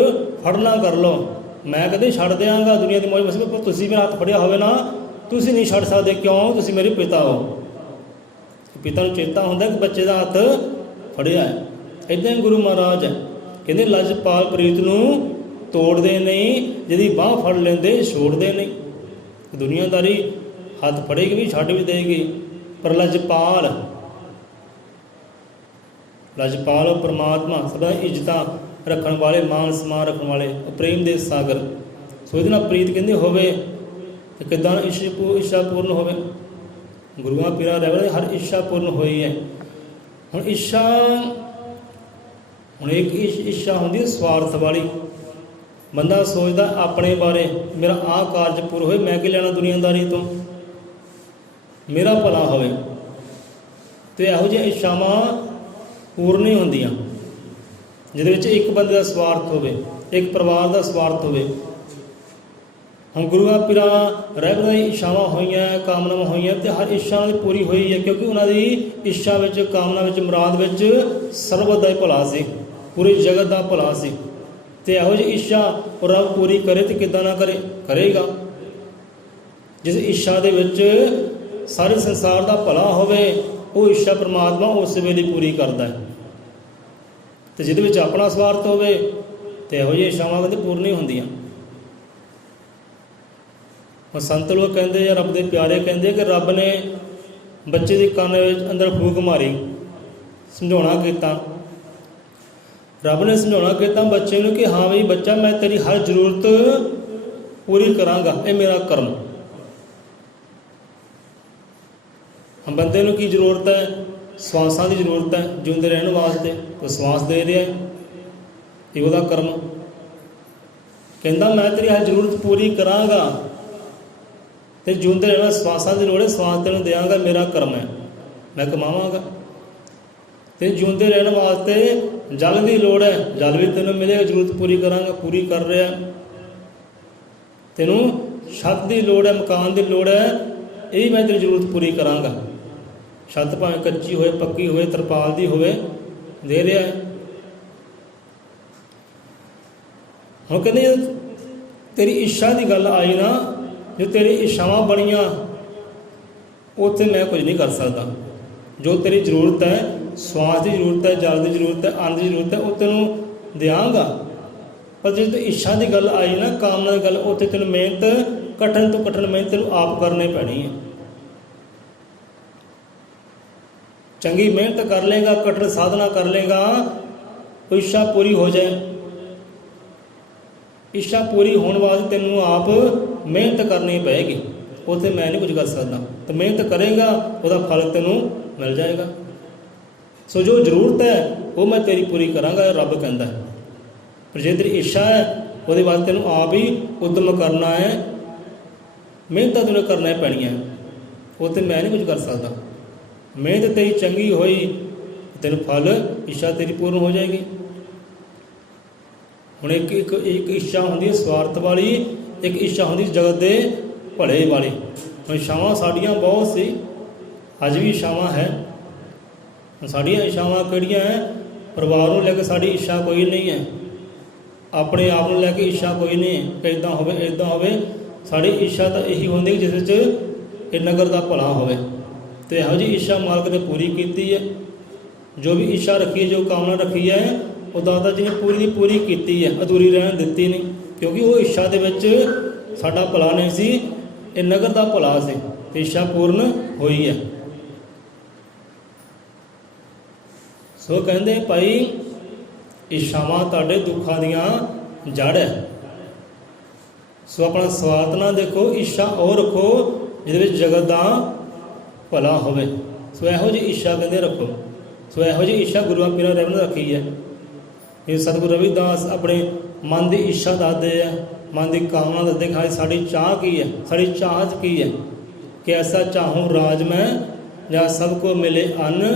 ਫੜਨਾ ਕਰ ਲਓ। ਮੈਂ ਕਦੇ ਛੱਡ ਦਿਆਂਗਾ ਦੁਨੀਆ ਦੀ ਮੌਜ ਮਸਤੀ, ਪਰ ਤੁਸੀਂ ਮੇਰਾ ਹੱਥ ਫੜਿਆ ਹੋਵੇ ਨਾ, ਤੁਸੀਂ ਨਹੀਂ ਛੱਡ ਸਕਦੇ। ਕਿਉਂ? ਤੁਸੀਂ ਮੇਰੇ ਪਿਤਾ ਹੋ। ਪਿਤਾ ਨੂੰ ਚੇਤਾ ਹੁੰਦਾ ਕਿ ਬੱਚੇ ਦਾ ਹੱਥ ਫੜਿਆ ਹੈ। ਇੱਦਾਂ ਹੀ ਗੁਰੂ ਮਹਾਰਾਜ ਹੈ, ਕਹਿੰਦੇ ਲਜਪਾਲ ਪ੍ਰੀਤ ਨੂੰ ਤੋੜਦੇ ਨਹੀਂ, ਜਿਹਦੀ ਬਾਂਹ ਫੜ ਲੈਂਦੇ ਛੋੜਦੇ ਨਹੀਂ। ਦੁਨੀਆਦਾਰੀ ਹੱਥ ਫੜੇਗੀ ਵੀ, ਛੱਡ ਵੀ ਦੇਗੀ, ਪਰ ਲਜਪਾਲ ਉਹ ਪਰਮਾਤਮਾ, ਸਦਾ ਇੱਜ਼ਤਾਂ ਰੱਖਣ ਵਾਲੇ, ਮਾਨ ਸਨਮਾਨ ਰੱਖਣ ਵਾਲੇ, ਉਹ ਪ੍ਰੇਮ ਦੇ ਸਾਗਰ। ਸੋ ਇਹਦੇ ਨਾਲ ਪ੍ਰੀਤ ਕਹਿੰਦੇ ਹੋਵੇ ਤੇ ਕਿੱਦਾਂ ਇੱਛਾ ਪੂਰਨ ਹੋਵੇ। ਗੁਰੂਆਂ ਪੀਰਾਂ ਰਹਿਬਰਾਂ ਦੀ ਹਰ ਇੱਛਾ ਪੂਰਨ ਹੋਈ ਹੈ। ਹੁਣ ਇੱਛਾ, ਹੁਣ ਇੱਕ ਇੱਛਾ ਹੁੰਦੀ ਸਵਾਰਥ ਵਾਲੀ। ਬੰਦਾ ਸੋਚਦਾ ਆਪਣੇ ਬਾਰੇ, ਮੇਰਾ ਆਹ ਕਾਰਜ ਪੂਰ ਹੋਏ, ਮੈਂ ਕੀ ਲੈਣਾ ਦੁਨੀਆਦਾਰੀ ਤੋਂ, ਮੇਰਾ ਭਲਾ ਹੋਵੇ। ਤੇ ਇਹੋ ਜਿਹੀਆਂ ਇੱਛਾਵਾਂ ਪੂਰਨ ਨਹੀਂ ਹੁੰਦੀਆਂ ਜਿਹਦੇ ਵਿੱਚ ਇੱਕ ਬੰਦੇ ਦਾ ਸਵਾਰਥ ਹੋਵੇ, ਇੱਕ ਪਰਿਵਾਰ ਦਾ ਸਵਾਰਥ ਹੋਵੇ। ਹੁਣ ਗੁਰੂਆਂ ਪੀਰਾਂ ਰਹਿਬਰਾਂ ਦੀ ਇੱਛਾਵਾਂ ਹੋਈਆਂ, ਕਾਮਨਾਵਾਂ ਹੋਈਆਂ, ਤੇ ਹਰ ਇੱਛਾ ਦੀ ਪੂਰੀ ਹੋਈ ਹੈ, ਕਿਉਂਕਿ ਉਹਨਾਂ ਦੀ ਇੱਛਾ ਵਿੱਚ, ਕਾਮਨਾ ਵਿੱਚ, ਮੁਰਾਦ ਵਿੱਚ ਸਰਬਤ ਦਾ ਭਲਾ ਸੀ, ਪੂਰੇ ਜਗਤ ਦਾ ਭਲਾ ਸੀ। ਤੇ ਇਹੋ ਜਿਹੀ ਇੱਛਾ ਉਹ ਰੱਬ ਪੂਰੀ ਕਰੇ ਤੇ ਕਿੱਦਾਂ ਨਾ ਕਰੇ, ਕਰੇਗਾ। ਜਿਸ ਇੱਛਾ ਦੇ ਵਿੱਚ ਸਾਰੇ ਸੰਸਾਰ ਦਾ ਭਲਾ ਹੋਵੇ, ਉਹ ਇੱਛਾ ਪਰਮਾਤਮਾ ਉਸ ਵੇਲੇ ਪੂਰੀ ਕਰਦਾ ਹੈ। ਤੇ ਜਿਹਦੇ ਵਿੱਚ ਆਪਣਾ ਸਵਾਰਥ ਹੋਵੇ ਤੇ ਇਹੋ ਜਿਹੀਆਂ ਇੱਛਾਵਾਂ ਕਦੇ ਪੂਰਨ ਨਹੀਂ ਹੁੰਦੀਆਂ। ਉਹ ਸੰਤ ਲੋਕ ਕਹਿੰਦੇ, ਜਾਂ ਰੱਬ ਦੇ ਪਿਆਰੇ ਕਹਿੰਦੇ ਕਿ ਰੱਬ ਨੇ ਬੱਚੇ ਦੇ ਕੰਨ ਵਿੱਚ ਅੰਦਰ ਫੂਕ ਮਾਰੀ, समझाना किया। रब ने समझाना किया बच्चे को कि हाँ बई बच्चा मैं तेरी हर जरूरत पूरी करांगा, ये मेरा कर्म। हम बंदे को की जरूरत है, श्वासां की जरूरत है जिंदे रहने वास्ते, तो श्वास दे रहा है, ये वह कर्म। कहता मैं तेरी हर जरूरत पूरी करांगा, तो जिंदे रहना श्वासां की लोड़ है, श्वास तेन देंगा, मेरा कर्म है, मैं कमावांगा। तो जिंदे रहने वास्ते जल की लोड़ है, जल भी तेन मिलेगा, जरूरत पूरी करांगा, पूरी कर रहा है। तेनों छत की लोड़ है, मकान की लोड़ है, यही मैं तेरी जरूरत पूरी करांगा। छत भावें कच्ची होए, पक्की होए, तरपाल की होए, दे रहा है। हम कहते तेरी इच्छा की गल आई ना, जो तेरी इच्छावां बनिया उत्थे मैं कुछ नहीं कर सकता। जो तेरी जरूरत है, श्वास की जरूरत है, जल की जरूरत है, अन्न की जरूरत है, वो तेनों देंगा। पर जो तो इच्छा की गल आई ना, कामना की गल, उत्थे तेन मेहनत, कठिन तो कठिन मेहनत तेन आप करनी पैनी है। चंगी मेहनत कर लेगा, कठिन साधना कर लेगा, तो इच्छा पूरी हो जाए। इच्छा पूरी होने वास्ते तेनों आप मेहनत करनी पेगी, उत्थे मैं नहीं कुछ कर सकता। तो मेहनत करेगा, वह फल तेनों मिल जाएगा। सो जो जरूरत है वो मैं तेरी पूरी करांगा, रब कहता है। पर जे तेरी इच्छा है, वो वास्ते तेनों आप ही उद्यम करना है, मेहनत तेन करना पैनियां, उत्थे मैं नहीं कुछ कर सकता। मेहनत तेरी चंगी होई, तेन फल इच्छा तेरी पूर्ण हो जाएगी। हुण एक एक एक इच्छा होंदी स्वार्थ वाली, एक इच्छा होंदी जगत के भले वाली। हुण इच्छावां साडियां बहुत सी, अज भी इच्छावां है। साडियां इच्छावां किहड़ियां है? परिवार को लैके साडी इच्छा कोई नहीं है, अपने आप को लैके इच्छा कोई नहीं है कि इदां होवे इदां होवे। साडी इच्छा तो यही होंदी जिस विच इह नगर का भला होवे। तो इहो जी इच्छा मालक ने पूरी की है। जो भी इच्छा रखी है, जो कामना रखी है, वो दादा जी ने पूरी की पूरी की है, अधूरी रहन दिती नहीं। क्योंकि वो इच्छा दे विच साडा भला नहीं सी, ये नगर का भला सी, तो इच्छा पूर्ण हुई है। सो कहते भाई इच्छावां तुहाडे दुखां दियां जड़ है। सो अपना स्वार्थ ना देखो, इच्छा और रखो जिहदे विच जगत का भला होवे। सो इहो जी इच्छा कहते रखो। सो इहो जी इच्छा गुरुआं पीरां रब ने रखी है। ये सतगुरु रविदास अपने मन की इच्छा दसदे है, मन की कामना दसदे कि हाँ साड़ी चाह की है, साड़ी चाहत की है कि ऐसा चाहूँ राज में जहाँ सबको मिले अन्न,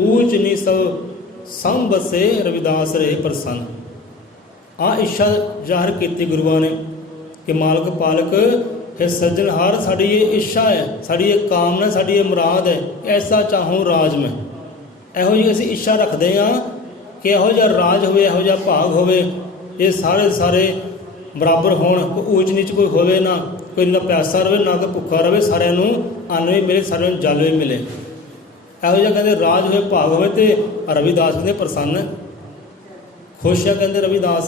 ऊंच नी सब सम बसे रविदास रहे प्रसन्न। आ इच्छा जाहिर की गुरुआ ने कि मालक पालक है सज्जनहार, साड़ी ये इच्छा है, साड़ी ये कामना, साड़ी ये मुराद है, ऐसा चाहूँ राज में। इहो जी असीं इच्छा रखते हाँ कि इहो जिहा राज होवे, इहो जिहा भाग होवे, ये सारे सारे बराबर होण, कोई ऊंच नीच कोई होवे ना, कोई ना प्यासा रहे ना कोई भुखा रहे, सारिਆਂ ਨੂੰ अन्न भी मिले, सारिਆਂ ਨੂੰ जल भी मिले। इहो जिहा कहते राज होवे, भाग होवे। तो रविदास कहते प्रसन्न है, खुश है। कहते रविदास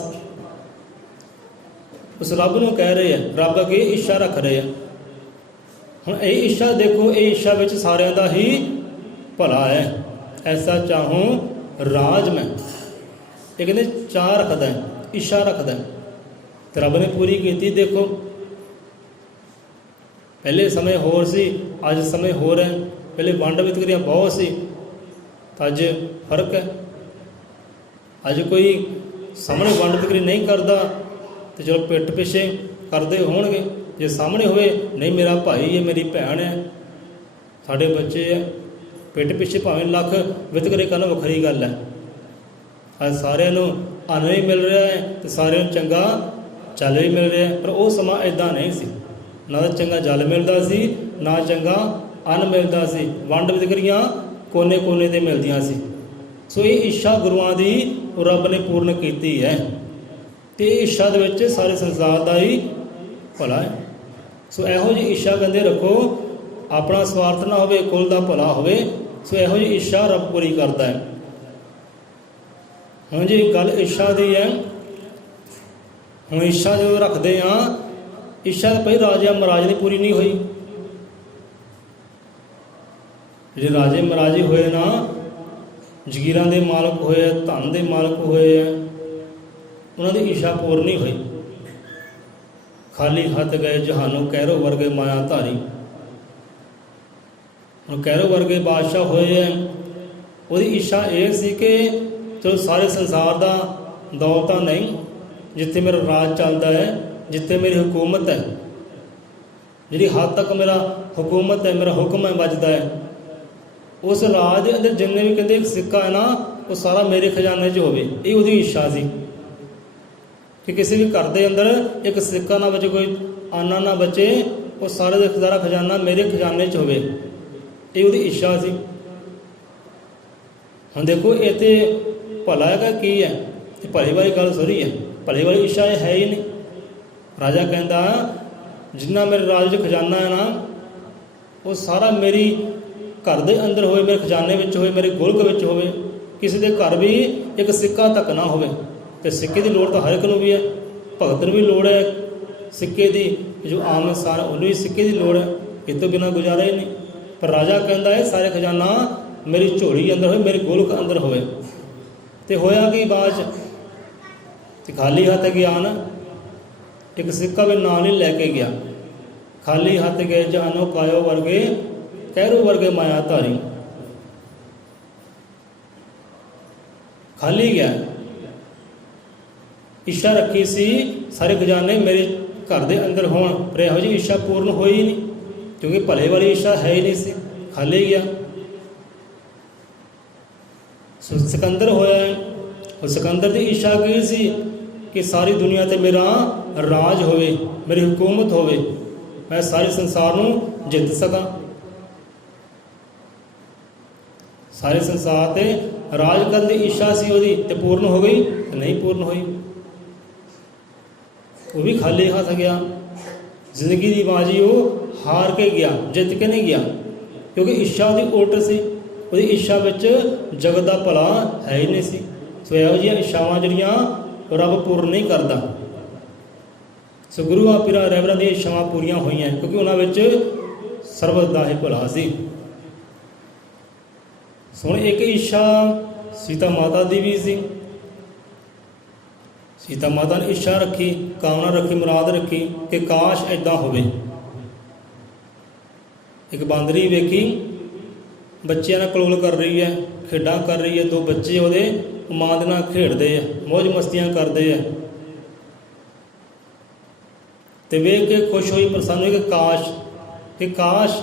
उस रब नूं कह रहे हैं, रब अगे इच्छा रख रहे हैं। हुण ये इच्छा देखो, ये इच्छा विच सारिਆਂ ਦਾ ही भला है। ऐसा चाहूँ राज में, ये कहते चाह रखता है, इच्छा रखता है, तो रब ने पूरी की। देखो पहले समय होर सी, अज समय होर है। पहले वंड वितकरियां बहुत सी, तो अज फर्क है। अज कोई सामने वंड वितकरी नहीं करता, तो चलो पिठ पिछे करते होणगे। जे सामने होए नहीं मेरा भाई है, मेरी भैन है, साढ़े बच्चे है, पिठ पिछे भावें लख वितकरे करना वखरी गल है। अज सारिਆਂ ਨੂੰ अन्न भी मिल रहा है, तो सारिਆਂ ਨੂੰ चंगा जल भी मिल रहा है। पर वो समा इदां नहीं सी, ना तो चंगा जल मिलता सी, ना चंगा अन्न मिलता सी। वंड वितकरियां कोने कोने ते मिलदियां सी। सो ये इच्छा गुरुआं दी रब ने पूर्ण की है, तो इच्छा दे विच सारे संसार का ही भला है। सो इहो जी इच्छा कहते रखो, अपना स्वार्थ ना होवे, कुल का भला होवे। सो इहो जी इच्छा रब पूरी करता है। हुण जी गल इच्छा की है। हुण इच्छा जो रखते हाँ, इच्छा तो भाई राजा महाराज ने पूरी नहीं हुई। जो राजे महाराजे हुए ना, ਜਗੀਰਾਂ ਦੇ ਮਾਲਕ ਹੋਏ ਆ, ਧਨ ਦੇ ਮਾਲਕ ਹੋਏ ਆ, ਉਹਨਾਂ ਦੀ ਇੱਛਾ ਪੂਰਨ ਨਹੀਂ ਹੋਈ। ਖਾਲੀ ਹੱਥ ਗਏ ਜਹਾਨੋਂ ਕੈਰੋ ਵਰਗੇ ਮਾਇਆ ਧਾਰੀ। ਹੁਣ ਕੈਰੋ ਵਰਗੇ ਬਾਦਸ਼ਾਹ ਹੋਏ ਆ, ਉਹਦੀ ਇੱਛਾ ਇਹ ਸੀ ਕਿ ਚਲੋ ਸਾਰੇ ਸੰਸਾਰ ਦਾ ਦੌਰ ਤਾਂ ਨਹੀਂ, ਜਿੱਥੇ ਮੇਰਾ ਰਾਜ ਚੱਲਦਾ ਹੈ, ਜਿੱਥੇ ਮੇਰੀ ਹਕੂਮਤ ਹੈ, ਜਿਹੜੀ ਹੱਦ ਤੱਕ ਮੇਰਾ ਹਕੂਮਤ ਹੈ, ਮੇਰਾ ਹੁਕਮ ਹੈ ਵੱਜਦਾ ਹੈ, ਉਸ ਰਾਜ ਦੇ ਅੰਦਰ ਜਿੰਨੇ ਵੀ ਕਹਿੰਦੇ ਇੱਕ ਸਿੱਕਾ ਹੈ ਨਾ, ਉਹ ਸਾਰਾ ਮੇਰੇ ਖਜ਼ਾਨੇ 'ਚ ਹੋਵੇ। ਇਹ ਉਹਦੀ ਇੱਛਾ ਸੀ ਕਿ ਕਿਸੇ ਵੀ ਘਰ ਦੇ ਅੰਦਰ ਇੱਕ ਸਿੱਕਾ ਨਾ ਬਚੇ, ਕੋਈ ਆਨਾ ਨਾ ਬਚੇ, ਉਹ ਸਾਰੇ ਦਾ ਸਾਰਾ ਖਜ਼ਾਨਾ ਮੇਰੇ ਖਜ਼ਾਨੇ 'ਚ ਹੋਵੇ। ਇਹ ਉਹਦੀ ਇੱਛਾ ਸੀ। ਹੁਣ ਦੇਖੋ ਇਹ ਤੇ ਭਲਾ ਹੈਗਾ ਕੀ ਹੈ, ਇਹ ਭਲੇ ਵਾਲੀ ਗੱਲ ਥੋੜ੍ਹੀ ਹੈ, ਭਲੇ ਵਾਲੀ ਇੱਛਾ ਇਹ ਹੈ ਹੀ ਨਹੀਂ। ਰਾਜਾ ਕਹਿੰਦਾ ਜਿੰਨਾ ਮੇਰੇ ਰਾਜ 'ਚ ਖਜ਼ਾਨਾ ਹੈ ਨਾ, ਉਹ ਸਾਰਾ ਮੇਰੀ ਘਰ ਦੇ ਅੰਦਰ ਹੋਵੇ, ਮੇਰੇ ਖਜ਼ਾਨੇ ਵਿੱਚ ਹੋਵੇ, ਮੇਰੇ ਗੁਲਕ ਵਿੱਚ ਹੋਵੇ, ਕਿਸੇ ਦੇ ਘਰ ਵੀ ਇੱਕ ਸਿੱਕਾ ਤੱਕ ਨਾ ਹੋਵੇ। ਅਤੇ ਸਿੱਕੇ ਦੀ ਲੋੜ ਤਾਂ ਹਰ ਇੱਕ ਨੂੰ ਵੀ ਹੈ, ਭਗਤ ਨੂੰ ਵੀ ਲੋੜ ਹੈ ਸਿੱਕੇ ਦੀ, ਜੋ ਆਮ ਇਨਸਾਨ ਉਹਨੂੰ ਵੀ ਸਿੱਕੇ ਦੀ ਲੋੜ ਹੈ, ਇਹ ਤੋਂ ਬਿਨਾਂ ਗੁਜ਼ਾਰਾ ਹੀ ਨਹੀਂ। ਪਰ ਰਾਜਾ ਕਹਿੰਦਾ ਹੈ ਸਾਰੇ ਖਜ਼ਾਨਾ ਮੇਰੀ ਝੋਲੀ ਅੰਦਰ ਹੋਵੇ, ਮੇਰੇ ਗੋਲਕ ਅੰਦਰ ਹੋਵੇ। ਅਤੇ ਹੋਇਆ ਕਿ ਬਾਅਦ 'ਚ ਤੇ ਖਾਲੀ ਹੱਥ ਗਿਆ ਨਾ, ਇੱਕ ਸਿੱਕਾ ਵੀ ਨਾਲ ਹੀ ਲੈ ਕੇ ਗਿਆ। ਖਾਲੀ ਹੱਥ ਗਏ ਜਹਾਨੋਂ ਕਾਇਓ ਵਰਗੇ ਕੈਰੋ ਵਰਗੇ ਮਾਇਆ ਧਾਰੀ। ਖਾਲੀ ਗਿਆ, ਇੱਛਾ ਰੱਖੀ ਸੀ ਸਾਰੇ ਖਜ਼ਾਨੇ ਮੇਰੇ ਘਰ ਦੇ ਅੰਦਰ ਹੋਣ, ਪਰ ਇਹੋ ਜਿਹੀ ਇੱਛਾ ਪੂਰਨ ਹੋਈ ਨਹੀਂ, ਕਿਉਂਕਿ ਭਲੇ ਵਾਲੀ ਇੱਛਾ ਹੈ ਹੀ ਨਹੀਂ ਸੀ। ਖਾਲੀ ਗਿਆ। ਸਿਕੰਦਰ ਹੋਇਆ, ਉਹ ਸਿਕੰਦਰ ਦੀ ਇੱਛਾ ਕੀ ਸੀ ਕਿ ਸਾਰੀ ਦੁਨੀਆ 'ਤੇ ਮੇਰਾ ਰਾਜ ਹੋਵੇ, ਮੇਰੀ ਹਕੂਮਤ ਹੋਵੇ, ਮੈਂ ਸਾਰੇ ਸੰਸਾਰ ਨੂੰ ਜਿੱਤ ਸਕਾਂ। ਸਾਰੇ ਸੰਸਾਰ 'ਤੇ ਰਾਜ ਕਰਨ ਦੀ ਇੱਛਾ ਸੀ ਉਹਦੀ, ਤੇ ਪੂਰਨ ਹੋ ਗਈ? ਨਹੀਂ ਪੂਰਨ ਹੋਈ। ਉਹ ਵੀ ਖਾਲੀ ਹੱਥ ਗਿਆ। ਜ਼ਿੰਦਗੀ ਦੀ ਬਾਜੀ ਉਹ ਹਾਰ ਕੇ ਗਿਆ, ਜਿੱਤ ਕੇ ਨਹੀਂ ਗਿਆ, ਕਿਉਂਕਿ ਇੱਛਾ ਉਹਦੀ ਉਲਟ ਸੀ। ਉਹਦੀ ਇੱਛਾ ਵਿੱਚ ਜਗਤ ਦਾ ਭਲਾ ਹੈ ਹੀ ਨਹੀਂ ਸੀ। ਸੋ ਇਹੋ ਜਿਹੀਆਂ ਇੱਛਾਵਾਂ ਜਿਹੜੀਆਂ ਰੱਬ ਪੂਰਨ ਨਹੀਂ ਕਰਦਾ। ਸੋ ਗੁਰੂਆਂ ਪੀਰਾਂ ਰਹਿਬਰਾਂ ਦੀਆਂ ਇੱਛਾਵਾਂ ਪੂਰੀਆਂ ਹੋਈਆਂ, ਕਿਉਂਕਿ ਉਹਨਾਂ ਵਿੱਚ ਸਰਬਤ ਦਾ ਹੀ ਭਲਾ ਸੀ। ਹੁਣ ਇੱਕ ਇੱਛਾ ਸੀਤਾ ਮਾਤਾ ਦੀ ਵੀ ਸੀ। ਸੀਤਾ ਮਾਤਾ ਨੇ ਇੱਛਾ ਰੱਖੀ, ਕਾਮਨਾ ਰੱਖੀ, ਮੁਰਾਦ ਰੱਖੀ ਕਿ ਕਾਸ਼ ਇੱਦਾਂ ਹੋਵੇ। ਇੱਕ ਬਾਂਦਰੀ ਵੇਖੀ ਬੱਚਿਆਂ ਨਾਲ ਕਲੋਲ ਕਰ ਰਹੀ ਹੈ, ਖੇਡਾਂ ਕਰ ਰਹੀ ਹੈ, ਦੋ ਬੱਚੇ ਉਹਦੇ ਮਾਂ ਦੇ ਨਾਲ ਖੇਡਦੇ ਆ, ਮੌਜ ਮਸਤੀਆਂ ਕਰਦੇ ਆ, ਤੇ ਵੇਖ ਕੇ ਖੁਸ਼ ਹੋਈ, ਪ੍ਰਸੰਨ ਹੋਈ ਕਿ ਕਾਸ਼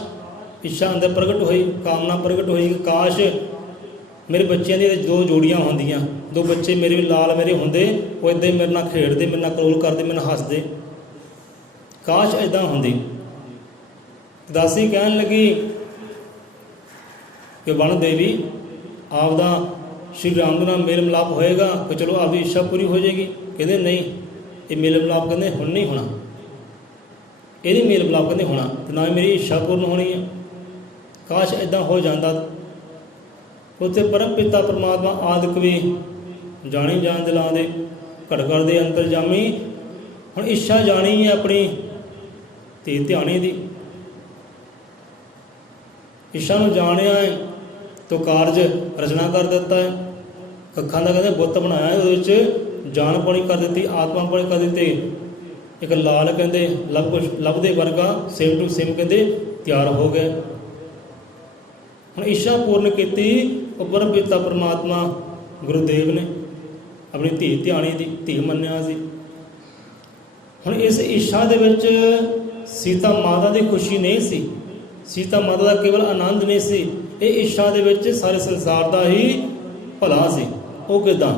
ਇੱਛਾ ਅੰਦਰ ਪ੍ਰਗਟ ਹੋਈ, ਕਾਮਨਾ ਪ੍ਰਗਟ ਹੋਈ ਕਿ ਕਾਸ਼ ਮੇਰੇ ਬੱਚਿਆਂ ਦੀਆਂ ਦੋ ਜੋੜੀਆਂ ਹੁੰਦੀਆਂ, ਦੋ ਬੱਚੇ ਮੇਰੇ ਵੀ ਲਾਲ ਮੇਰੇ ਹੁੰਦੇ, ਉਹ ਇੱਦਾਂ ਹੀ ਮੇਰੇ ਨਾਲ ਖੇਡਦੇ, ਮੇਰੇ ਨਾਲ ਕਲੋਲ ਕਰਦੇ, ਮੇਰੇ ਨਾਲ ਹੱਸਦੇ, ਕਾਸ਼ ਇੱਦਾਂ ਹੁੰਦੀ। ਦਾਸੀ ਕਹਿਣ ਲੱਗੀ ਕਿ ਵਣ ਦੇਵੀ ਆਪਦਾ ਸ਼੍ਰੀ ਰਾਮ ਦੇ ਨਾਲ ਮੇਲ ਮਿਲਾਪ ਹੋਏਗਾ ਕਿ ਚਲੋ ਆਪਦੀ ਇੱਛਾ ਪੂਰੀ ਹੋ ਜਾਏਗੀ। ਕਹਿੰਦੇ ਨਹੀਂ, ਇਹ ਮੇਲ ਮਿਲਾਪ ਕਹਿੰਦੇ ਹੁਣ ਨਹੀਂ ਹੋਣਾ, ਇਹ ਨਹੀਂ ਮੇਲ ਮਿਲਾਪ ਕਹਿੰਦੇ ਹੋਣਾ, ਤੇ ਨਾ ਹੀ ਮੇਰੀ ਇੱਛਾ ਪੂਰਨ ਹੋਣੀ ਹੈ। ਕਾਸ਼ ਇੱਦਾਂ ਹੋ ਜਾਂਦਾ। ਉੱਥੇ ਪਰਮ ਪਿਤਾ ਪਰਮਾਤਮਾ ਆਦਿਕ ਵੀ ਜਾਣੀ ਜਾਣ ਦਿਲਾਂ ਦੇ ਘੜ ਘੜ ਦੇ ਅੰਤਰਜਾਮੀ। ਹੁਣ ਇੱਛਾ ਜਾਣੀ ਹੈ ਆਪਣੀ ਧੀ ਧਿਆਣੀ ਦੀ, ਇੱਛਾ ਨੂੰ ਜਾਣਿਆ ਹੈ ਤੋ ਕਾਰਜ ਰਚਨਾ ਕਰ ਦਿੱਤਾ ਹੈ। ਕੱਖਾਂ ਦਾ ਕਹਿੰਦੇ ਬੁੱਤ ਬਣਾਇਆ, ਉਹਦੇ ਵਿੱਚ ਜਾਨ ਪਾਣੀ ਕਰ ਦਿੱਤੀ, ਆਤਮਾ ਪਾਣੀ ਕਰ ਦਿੱਤੀ। ਇੱਕ ਲਾਲ ਕਹਿੰਦੇ ਲੱਭਦੇ ਵਰਗਾ ਸੇਮ ਟੂ ਸੇਮ ਕਹਿੰਦੇ ਤਿਆਰ ਹੋ ਗਏ। ਹੁਣ ਇੱਛਾ ਪੂਰਨ ਕੀਤੀ ਉਹ ਪਰਮ ਪਿਤਾ ਪਰਮਾਤਮਾ ਗੁਰੂਦੇਵ ਨੇ ਆਪਣੀ ਧੀ ਧਿਆਣੀ ਦੀ ਧੀ ਮੰਨਿਆ ਸੀ। ਹੁਣ ਇਸ ਇੱਛਾ ਦੇ ਵਿੱਚ ਸੀਤਾ ਮਾਤਾ ਦੀ ਖੁਸ਼ੀ ਨਹੀਂ ਸੀ, ਸੀਤਾ ਮਾਤਾ ਦਾ ਕੇਵਲ ਆਨੰਦ ਨਹੀਂ ਸੀ, ਇਹ ਇੱਛਾ ਦੇ ਵਿੱਚ ਸਾਰੇ ਸੰਸਾਰ ਦਾ ਹੀ ਭਲਾ ਸੀ। ਉਹ ਕਿੱਦਾਂ?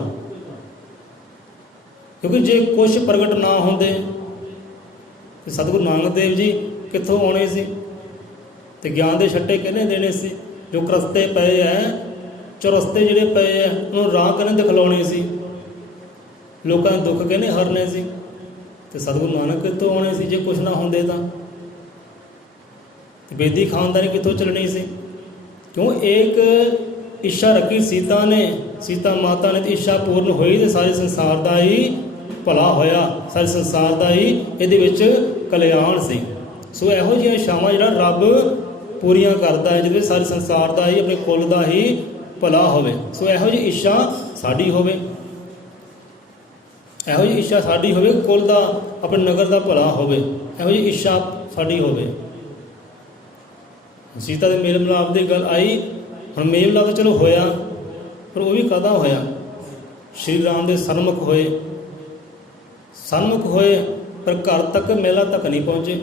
ਕਿਉਂਕਿ ਜੇ ਕੁਛ ਪ੍ਰਗਟ ਨਾ ਹੁੰਦੇ ਤੇ ਸਤਿਗੁਰੂ ਨਾਨਕ ਦੇਵ ਜੀ ਕਿੱਥੋਂ ਆਉਣੇ ਸੀ, ਤੇ ਗਿਆਨ ਦੇ ਛੱਟੇ ਕਿਹਨੇ ਦੇਣੇ ਸੀ? ਜੋ ਕਰਸਤੇ ਪਏ ਹੈ, ਚੁਰਸਤੇ ਜਿਹੜੇ ਪਏ ਹੈ, ਉਹਨੂੰ ਰਾਹ ਕਿਹਨੇ ਦਿਖਲਾਉਣੇ ਸੀ? ਲੋਕਾਂ ਦੇ ਦੁੱਖ ਕਿਹਨੇ ਹਰਨੇ ਸੀ? ਤੇ ਸਤਿਗੁਰੂ ਨਾਨਕ ਕਿੱਥੋਂ ਆਉਣੇ ਸੀ? ਜੇ ਕੁਛ ਨਾ ਹੁੰਦੇ ਤਾਂ ਬੇਦੀ ਖਾਨਦਾਨੀ ਕਿੱਥੋਂ ਚੱਲਣੀ ਸੀ? ਕਿਉਂ ਇੱਕ ਇੱਛਾ ਰੱਖੀ ਸੀਤਾ ਨੇ, ਸੀਤਾ ਮਾਤਾ ਨੇ, ਇੱਛਾ ਪੂਰਨ ਹੋਈ ਤੇ ਸਾਰੇ ਸੰਸਾਰ ਦਾ ਹੀ ਭਲਾ ਹੋਇਆ, ਸਾਰੇ ਸੰਸਾਰ ਦਾ ਹੀ ਇਹਦੇ ਵਿੱਚ ਕਲਿਆਣ ਸੀ। ਸੋ ਇਹੋ ਜਿਹੀਆਂ ਇੱਛਾਵਾਂ ਜਿਹੜਾ ਰੱਬ ਪੂਰੀਆਂ ਕਰਦਾ ਹੈ, ਜਿਹਦੇ ਵਿੱਚ ਸਾਰੇ ਸੰਸਾਰ ਦਾ ਹੀ, ਆਪਣੇ ਕੁੱਲ ਦਾ ਹੀ ਭਲਾ ਹੋਵੇ। ਸੋ ਇਹੋ ਜਿਹੀ ਇੱਛਾ ਸਾਡੀ ਹੋਵੇ, ਇਹੋ ਜਿਹੀ ਇੱਛਾ ਸਾਡੀ ਹੋਵੇ, ਕੁੱਲ ਦਾ ਆਪਣੇ ਨਗਰ ਦਾ ਭਲਾ ਹੋਵੇ, ਇਹੋ ਜਿਹੀ ਇੱਛਾ ਸਾਡੀ ਹੋਵੇ। ਸੀਤਾ ਦੇ ਮੇਲ ਮਿਲਾਪ ਦੀ ਗੱਲ ਆਈ। ਹੁਣ ਮੇਲ ਮਿਲਾਪ ਤਾਂ ਚਲੋ ਹੋਇਆ, ਪਰ ਉਹ ਵੀ ਕਾਹਦਾ ਹੋਇਆ? ਸ਼੍ਰੀ ਰਾਮ ਦੇ ਸਨਮੁਖ ਹੋਏ, ਸਨਮੁਖ ਹੋਏ, ਪਰ ਘਰ ਤੱਕ ਮੇਲਾ ਤੱਕ ਨਹੀਂ ਪਹੁੰਚੇ।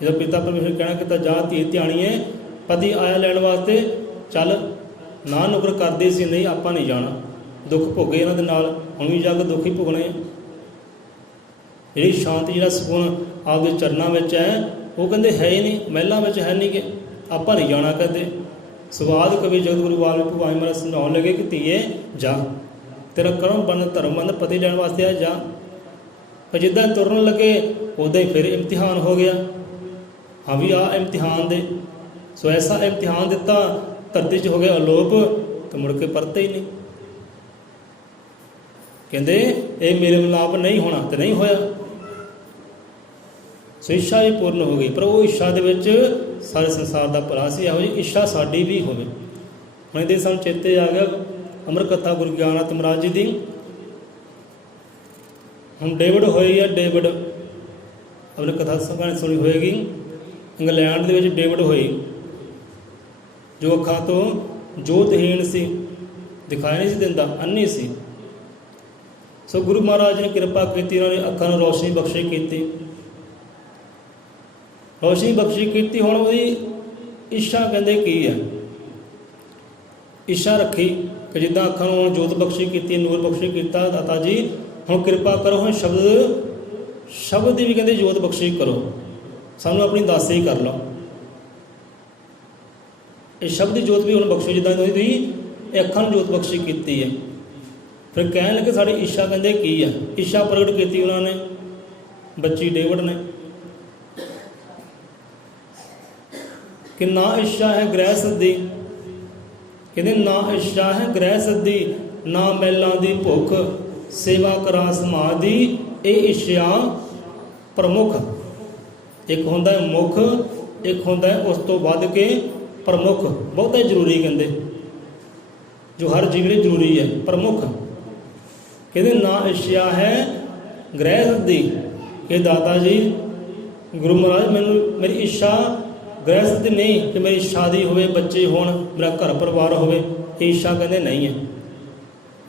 ਜਦੋਂ ਪਿਤਾ ਪਰਮੇਸ਼ਰ ਕਹਿਣਾ ਕੀਤਾ ਜਾ ਧੀ ਧਿਆਣੀਏ, ਪਤੀ ਆਇਆ ਲੈਣ ਵਾਸਤੇ, ਚੱਲ। ਨਾ ਨੁਕਰ ਕਰਦੇ ਸੀ, ਨਹੀਂ ਆਪਾਂ ਨਹੀਂ ਜਾਣਾ, ਦੁੱਖ ਭੋਗੇ ਇਹਨਾਂ ਦੇ ਨਾਲ, ਹੁਣ ਵੀ ਜਾ ਕੇ ਦੁੱਖ ਹੀ ਭੋਗਣੇ। ਜਿਹੜੀ ਸ਼ਾਂਤੀ, ਜਿਹੜਾ ਸਕੂਨ ਆਪਦੇ ਚਰਨਾਂ ਵਿੱਚ ਹੈ, ਉਹ ਕਹਿੰਦੇ ਹੈ ਹੀ ਨਹੀਂ, ਮਹਿਲਾਂ ਵਿੱਚ ਹੈ ਨਹੀਂ ਕਿ ਆਪਾਂ ਨਹੀਂ ਜਾਣਾ। ਕਹਿੰਦੇ ਸਵਾਦ ਕਵੀ ਜਗਤਗੁਰੂ ਵਾਲਮੀਕ ਭਗਵਾਨ ਮਹਾਰਾਜ ਸਮਝਾਉਣ ਲੱਗੇ ਕਿ ਧੀਏ ਜਾ, ਤੇਰਾ ਕਰਮ ਬੰਨ ਧਰਮ ਬੰਨ, ਪਤੀ ਲੈਣ ਵਾਸਤੇ ਆ, ਜਾ। ਪਰ ਜਿੱਦਾਂ ਤੁਰਨ ਲੱਗੇ ਉੱਦਾਂ ਹੀ ਫਿਰ ਇਮਤਿਹਾਨ ਹੋ ਗਿਆ। ਹਾਂ ਵੀ ਆ ਇਮਤਿਹਾਨ ਦੇ। ਸੋ ਐਸਾ ਇਮਤਿਹਾਨ ਦਿੱਤਾ, ਧਰਤੀ 'ਚ ਹੋ ਗਿਆ ਅਲੋਪ, ਤੇ ਮੁੜ ਕੇ ਪਰਤੇ ਹੀ ਨਹੀਂ। ਕਹਿੰਦੇ ਇਹ ਮੇਲ ਮਿਲਾਪ ਨਹੀਂ ਹੋਣਾ, ਤੇ ਨਹੀਂ ਹੋਇਆ। ਸੋ ਇੱਛਾ ਵੀ ਪੂਰਨ ਹੋ ਗਈ, ਪਰ ਉਹ ਇੱਛਾ ਦੇ ਵਿੱਚ ਸਾਰੇ ਸੰਸਾਰ ਦਾ ਭਲਾ ਸੀ। ਇਹੋ ਜਿਹੀ ਇੱਛਾ ਸਾਡੀ ਵੀ ਹੋਵੇ। ਹੁਣ ਇਹਦੇ ਸਾਨੂੰ ਚੇਤੇ ਆ ਗਿਆ ਅੰਮ੍ਰਿਤ ਕਥਾ ਗੁਰੂ ਗਿਆਨਨਾਥ ਮਹਾਰਾਜ ਜੀ ਦੀ। ਹੁਣ ਡੇਵਿਡ ਹੋਈ ਆ, ਡੇਵਿਡ ਆਪਣੀ ਕਥਾ ਸੰਗਾਣੀ ਸੁਣੀ ਹੋਏਗੀ। ਇੰਗਲੈਂਡ ਦੇ ਵਿੱਚ ਡੇਵਿਡ ਹੋਈ, ਜੋ ਅੱਖਾਂ ਤੋਂ ਜੋਤਹੀਣ ਸੀ, ਦਿਖਾਈ ਨਹੀਂ ਸੀ ਦਿੰਦਾ, ਅੰਨ੍ਹੀ ਸੀ। ਸੋ ਗੁਰੂ ਮਹਾਰਾਜ ਨੇ ਕਿਰਪਾ ਕੀਤੀ, ਉਹਨਾਂ ਨੇ ਅੱਖਾਂ ਨੂੰ ਰੋਸ਼ਨੀ ਬਖਸ਼ੀ ਕੀਤੀ, ਰੋਸ਼ਨੀ ਬਖਸ਼ੀ ਕੀਤੀ। ਹੁਣ ਉਹਦੀ ਇੱਛਾ ਕਹਿੰਦੇ ਕੀ ਹੈ? ਇੱਛਾ ਰੱਖੀ ਕਿ ਜਿੱਦਾਂ ਅੱਖਾਂ ਨੂੰ ਹੁਣ ਜੋਤ ਬਖਸ਼ੀ ਕੀਤੀ, ਨੂਰ ਬਖਸ਼ੀ ਕੀਤਾ, ਦਾਤਾ ਜੀ ਹੁਣ ਕਿਰਪਾ ਕਰੋ, ਹੁਣ ਸ਼ਬਦ ਦੀ ਵੀ ਕਹਿੰਦੇ ਜੋਤ ਬਖਸ਼ੀ ਕਰੋ, ਸਾਨੂੰ ਆਪਣੀ ਦਾਸੀ ਕਰ ਲਓ। ਇਹ ਸ਼ਬਦ ਦੀ ਜੋਤ ਵੀ ਹੁਣ ਬਖਸ਼ੋ, ਜਿੱਦਾਂ ਤੁਸੀਂ ਅੱਖਾਂ ਨੂੰ ਜੋਤ ਬਖਸ਼ੀ ਕੀਤੀ ਹੈ। ਫਿਰ ਕਹਿਣ ਲੱਗੇ ਸਾਡੀ ਇੱਛਾ ਕਹਿੰਦੇ ਕੀ ਹੈ? ਇੱਛਾ ਪ੍ਰਗਟ ਕੀਤੀ ਉਹਨਾਂ ਨੇ, ਬੱਚੀ ਡੇਵਿਡ ਨੇ, ਕਿ ਨਾ ਇੱਛਾ ਹੈ ਗ੍ਰਹਿ ਸੱਦੀ। ਕਹਿੰਦੇ ਨਾ ਇੱਛਾ ਹੈ ਗ੍ਰਹਿ ਸੱਦੀ, ਨਾ ਮਹਿਲਾਂ ਦੀ ਭੁੱਖ, ਸੇਵਾ ਕਰਾਂ ਸਮਾਜ ਦੀ ਇਹ ਇੱਛਾ ਪ੍ਰਮੁੱਖ। ਇੱਕ ਹੁੰਦਾ ਹੈ ਮੁੱਖ, ਇੱਕ ਹੁੰਦਾ ਹੈ ਉਸ ਤੋਂ ਵੱਧ ਕੇ ਪ੍ਰਮੁੱਖ, ਬਹੁਤਾ ਹੀ ਜ਼ਰੂਰੀ ਕਹਿੰਦੇ, ਜੋ ਹਰ ਜੀਵ ਲਈ ਜ਼ਰੂਰੀ ਹੈ, ਪ੍ਰਮੁੱਖ। ਕਹਿੰਦੇ ਨਾ ਇੱਛਾ ਹੈ ਗ੍ਰਹਿ ਸੱਦੀ, ਕਿ ਦਾਤਾ ਜੀ ਗੁਰੂ ਮਹਾਰਾਜ ਮੈਨੂੰ ਮੇਰੀ ਇੱਛਾ ਗ੍ਰਹਿ ਸੱਦੀ ਨਹੀਂ ਕਿ ਮੇਰੀ ਸ਼ਾਦੀ ਹੋਵੇ, ਬੱਚੇ ਹੋਣ, ਮੇਰਾ ਘਰ ਪਰਿਵਾਰ ਹੋਵੇ, ਇਹ ਇੱਛਾ ਕਹਿੰਦੇ ਨਹੀਂ ਹੈ।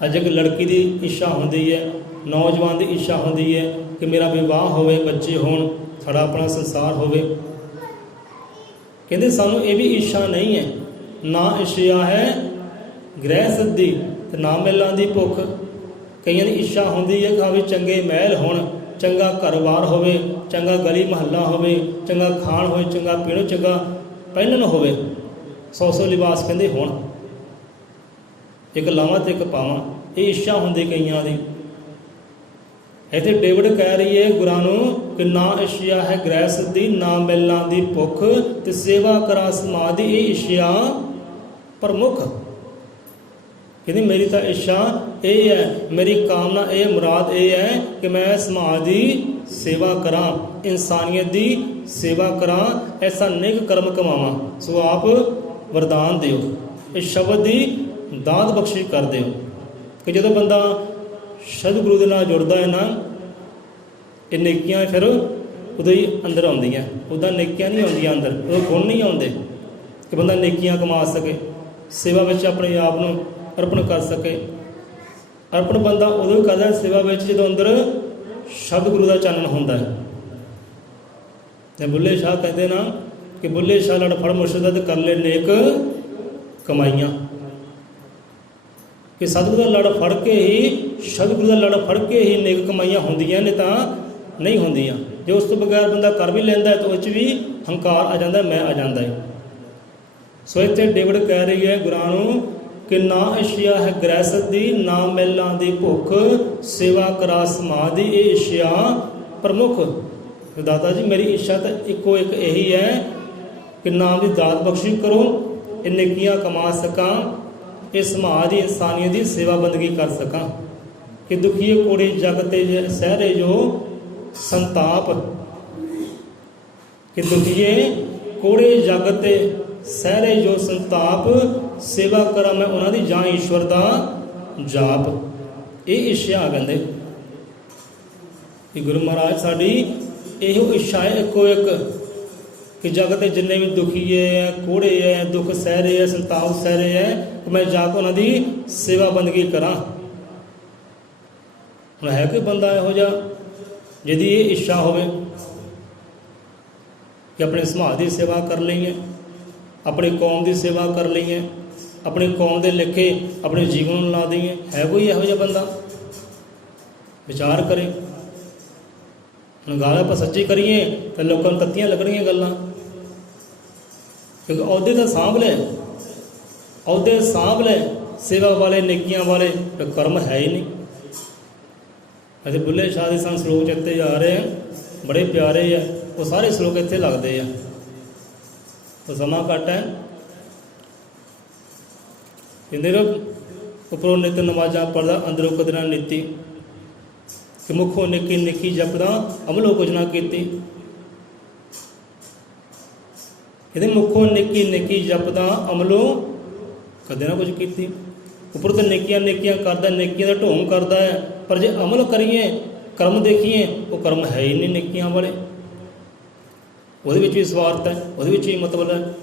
ਅੱਜ ਇੱਕ ਲੜਕੀ ਦੀ ਇੱਛਾ ਹੁੰਦੀ ਹੈ, ਨੌਜਵਾਨ ਦੀ ਇੱਛਾ ਹੁੰਦੀ ਹੈ ਕਿ ਮੇਰਾ ਵਿਵਾਹ ਹੋਵੇ, ਬੱਚੇ ਹੋਣ, ਸਾਡਾ ਆਪਣਾ ਸੰਸਾਰ ਹੋਵੇ। ਕਹਿੰਦੇ ਸਾਨੂੰ ਇਹ ਵੀ ਇੱਛਾ ਨਹੀਂ ਹੈ। ਨਾ ਇੱਛਾ ਹੈ ਗ੍ਰਹਿ ਸੱਦੀ, ਤੇ ਨਾ ਮਹਿਲਾਂ ਦੀ ਭੁੱਖ। ਕਈਆਂ ਦੀ ਇੱਛਾ ਹੁੰਦੀ ਹੈ ਕਿ ਵੀ ਚੰਗੇ ਮਹਿਲ ਹੋਣ, ਚੰਗਾ ਘਰ-ਬਾਰ ਹੋਵੇ, ਚੰਗਾ ਗਲੀ ਮਹੱਲਾ ਹੋਵੇ, ਚੰਗਾ ਖਾਣ ਹੋਵੇ, ਚੰਗਾ ਪੀਣ, ਚੰਗਾ ਪਹਿਨਣ ਹੋਵੇ, 100 ਲਿਬਾਸ ਕਹਿੰਦੇ ਹੋਣ, ਇੱਕ ਲਾਵਾਂ ਤੇ ਇੱਕ ਪਾਵਾਂ। ਇਹ ਇੱਛਾ ਹੁੰਦੀ ਕਈਆਂ ਦੀ। ਇੱਥੇ ਡੇਵਿਡ ਕਹਿ ਰਹੀ ਹੈ ਗੁਰਾਂ ਨੂੰ ਕਿ ਨਾ ਇੱਛਾ ਹੈ ਗ੍ਰਹਿ ਸੱਦੀ, ਨਾ ਮਹਿਲਾਂ ਦੀ ਭੁੱਖ, ਤੇ ਸੇਵਾ ਕਰਾਂ ਸਮਾਜ ਦੀ ਇਹ ਇੱਛਾ ਪ੍ਰਮੁੱਖ। ਕਹਿੰਦੀ ਮੇਰੀ ਤਾਂ ਇੱਛਾ ਇਹ ਹੈ, ਮੇਰੀ ਕਾਮਨਾ ਇਹ, ਮੁਰਾਦ ਇਹ ਹੈ ਕਿ ਮੈਂ ਸਮਾਜ ਦੀ ਸੇਵਾ ਕਰਾਂ, ਇਨਸਾਨੀਅਤ ਦੀ ਸੇਵਾ ਕਰਾਂ, ਐਸਾ ਨੇਕ ਕਰਮ ਕਮਾਵਾਂ। ਸੋ ਆਪ ਵਰਦਾਨ ਦਿਓ, ਇਸ ਸ਼ਬਦ ਦੀ ਦਾਤ ਬਖਸ਼ਿਸ਼ ਕਰ ਦਿਓ ਕਿ ਜਦੋਂ ਬੰਦਾ ਸਤਿਗੁਰੂ ਦੇ ਨਾਲ ਜੁੜਦਾ ਹੈ ਨਾ, ਇਹ ਨੇਕੀਆਂ ਫਿਰ ਉਦੋਂ ਹੀ ਅੰਦਰ ਆਉਂਦੀਆਂ। ਉੱਦਾਂ ਨੇਕੀਆਂ ਨਹੀਂ ਆਉਂਦੀਆਂ ਅੰਦਰ, ਉਦੋਂ ਗੁਣ ਨਹੀਂ ਆਉਂਦੇ ਕਿ ਬੰਦਾ ਨੇਕੀਆਂ ਕਮਾ ਸਕੇ, ਸੇਵਾ ਵਿੱਚ ਆਪਣੇ ਆਪ ਨੂੰ ਅਰਪਣ ਕਰ ਸਕੇ। ਅਰਪਣ ਬੰਦਾ ਉਦੋਂ ਹੀ ਕਰਦਾ ਸੇਵਾ ਵਿੱਚ ਜਦੋਂ ਅੰਦਰ ਸ਼ਬਦ ਗੁਰੂ ਦਾ ਚਾਨਣ ਹੁੰਦਾ ਹੈ। ਤੇ ਬੁੱਲੇ ਸ਼ਾਹ ਕਹਿੰਦੇ ਨਾ ਕਿ ਬੁੱਲੇ ਸ਼ਾਹ ਲੜ ਫੜ ਮੁਰਸ਼ਿਦ ਕਰ ਲੈ ਨੇਕ ਕਮਾਈਆਂ, ਕਿ ਸਤਿਗੁਰੂ ਦਾ ਲੜ ਫੜ ਕੇ ਹੀ, ਸਤਿਗੁਰੂ ਦਾ ਲੜ ਫੜ ਕੇ ਹੀ ਨੇਕ ਕਮਾਈਆਂ ਹੁੰਦੀਆਂ ਨੇ, ਤਾਂ ਨਹੀਂ ਹੁੰਦੀਆਂ। ਜੇ ਉਸ ਤੋਂ ਬਗੈਰ ਬੰਦਾ ਕਰ ਵੀ ਲੈਂਦਾ ਹੈ ਤਾਂ ਉਹ 'ਚ ਵੀ ਹੰਕਾਰ ਆ ਜਾਂਦਾ, ਮੈਂ ਆ ਜਾਂਦਾ ਹੈ। ਸੋ ਇੱਥੇ ਡੇਵਿਡ ਕਹਿ ਰਹੀ ਹੈ ਗੁਰਾਂ ਨੂੰ ਕਿ ਨਾ ਇੱਛਾ ਹੈ ਗ੍ਰਹਿ ਸੱਦੀ, ਨਾ ਮਹਿਲਾਂ ਦੀ ਭੁੱਖ, ਸੇਵਾ ਕਰਾ ਸਮਾਜ ਦੀ ਇਹ ਇੱਛਾ ਪ੍ਰਮੁੱਖ। ਦਾਤਾ ਜੀ ਮੇਰੀ ਇੱਛਾ ਤਾਂ ਇੱਕੋ ਇੱਕ ਇਹੀ ਹੈ ਕਿ ਨਾਮ ਦੀ ਦਾਤ ਬਖਸ਼ਿਸ਼ ਕਰੋ, ਇਹ ਨੇਕੀਆਂ ਕਮਾ ਸਕਾਂ, ਇਹ ਸਮਾਜ ਦੀ ਇਨਸਾਨੀਅਤ ਦੀ ਸੇਵਾ ਬੰਦਗੀ ਕਰ ਸਕਾਂ, ਕਿ ਦੁਖੀਏ ਕੋੜੇ ਜਗ ਤੇ ਸਹਿਰੇ ਜੋ ਸੰਤਾਪ, ਕਿ ਦੁਖੀਏ ਕੋੜੇ ਜਗ ਤੇ ਸਹਿਰੇ ਜੋ ਸੰਤਾਪ, ਸੇਵਾ ਕਰਾਂ ਮੈਂ ਉਹਨਾਂ ਦੀ, ਜਾਂ ਈਸ਼ਵਰ ਦਾ ਜਾਪ। ਇਹ ਇੱਛਾ ਕਹਿੰਦੇ ਕਿ ਗੁਰੂ ਮਹਾਰਾਜ ਸਾਡੀ ਇਹੋ ਇੱਛਾ ਹੈ ਇੱਕੋ ਇੱਕ, ਕਿ ਜਗਤ ਦੇ ਜਿੰਨੇ ਵੀ ਦੁਖੀਏ ਹੈ, ਕੋੜੇ ਹੈ, ਦੁੱਖ ਸਹਿ ਰਹੇ ਹੈ, ਸੰਤਾਪ ਸਹਿ ਰਹੇ ਹੈ, ਕਿ ਮੈਂ ਜਾ ਕੇ ਉਹਨਾਂ ਦੀ ਸੇਵਾ ਬੰਦਗੀ ਕਰਾਂ। ਹੁਣ ਹੈ ਕੋਈ ਬੰਦਾ ਇਹੋ ਜਿਹਾ ਜਿਹਦੀ ਇਹ ਇੱਛਾ ਹੋਵੇ ਕਿ ਆਪਣੇ ਸਮਾਜ ਦੀ ਸੇਵਾ ਕਰ ਲਈਏ, ਆਪਣੀ ਕੌਮ ਦੀ ਸੇਵਾ ਕਰ ਲਈਏ, ਆਪਣੀ ਕੌਮ ਦੇ ਲੇਖੇ ਆਪਣੇ ਜੀਵਨ ਨੂੰ ਲਾ ਦਈਏ? ਹੈ ਕੋਈ ਇਹੋ ਜਿਹਾ ਬੰਦਾ? ਵਿਚਾਰ ਕਰੇ। ਹੁਣ ਗੱਲ ਆਪਾਂ ਸੱਚੀ ਕਰੀਏ ਤਾਂ ਲੋਕਾਂ ਨੂੰ ਤੱਤੀਆਂ ਲੱਗਣੀਆਂ ਗੱਲਾਂ, ਕਿਉਂਕਿ ਅਹੁਦੇ ਤਾਂ ਸਾਂਭ ਲੈ, ਅਹੁਦੇ ਸਾਂਭ ਲੈ, ਸੇਵਾ ਵਾਲੇ, ਨੇਕੀਆਂ ਵਾਲੇ, ਤਾਂ ਕਰਮ ਹੈ ਹੀ ਨਹੀਂ। ਅਤੇ ਬੁੱਲੇ ਸ਼ਾਹ ਦੇ ਸਾਨੂੰ ਸਲੋਕ ਚਿੱਤੇ ਜਾ ਰਹੇ ਆ, ਬੜੇ ਪਿਆਰੇ ਆ, ਉਹ ਸਾਰੇ ਸਲੋਕ ਇੱਥੇ ਲੱਗਦੇ ਆ। ਉਹ ਸਮਾਂ ਘੱਟ ਹੈ, ਕਹਿੰਦੇ ਉੱਪਰੋਂ ਨਿਤ ਨਮਾਜ਼ਾਂ ਪੜ੍ਹਦਾ, ਅੰਦਰੋਂ ਕਦਰਾਂ ਨੀਤੀ, ਕਿ ਮੁੱਖੋਂ ਨਿੱਕੀ ਨਿੱਕੀ ਜਪਦਾ, ਅਮਲੋਂ ਕੁਝ ਨਾ ਕੀਤੀ। ਇਹਦੇ ਮੁੱਖੋਂ ਨਿੱਕੀ ਨਿੱਕੀ ਜਪਦਾ, ਅਮਲੋਂ ਕਦੇ ਨਾ ਕੁਝ ਕੀਤੀ। ਉੱਪਰ ਤਾਂ ਨੇਕੀਆਂ ਨੇਕੀਆਂ ਕਰਦਾ, ਨੇਕੀਆਂ ਦਾ ਢੋਂਗ ਕਰਦਾ ਹੈ, ਪਰ ਜੇ ਅਮਲ ਕਰੀਏ, ਕਰਮ ਦੇਖੀਏ, ਉਹ ਕਰਮ ਹੈ ਹੀ ਨਹੀਂ ਨੇਕੀਆਂ ਵਾਲੇ। ਉਹਦੇ ਵਿੱਚ ਵੀ ਸਵਾਰਥ ਹੈ, ਉਹਦੇ ਵਿੱਚ ਵੀ ਮਤਲਬ ਹੈ।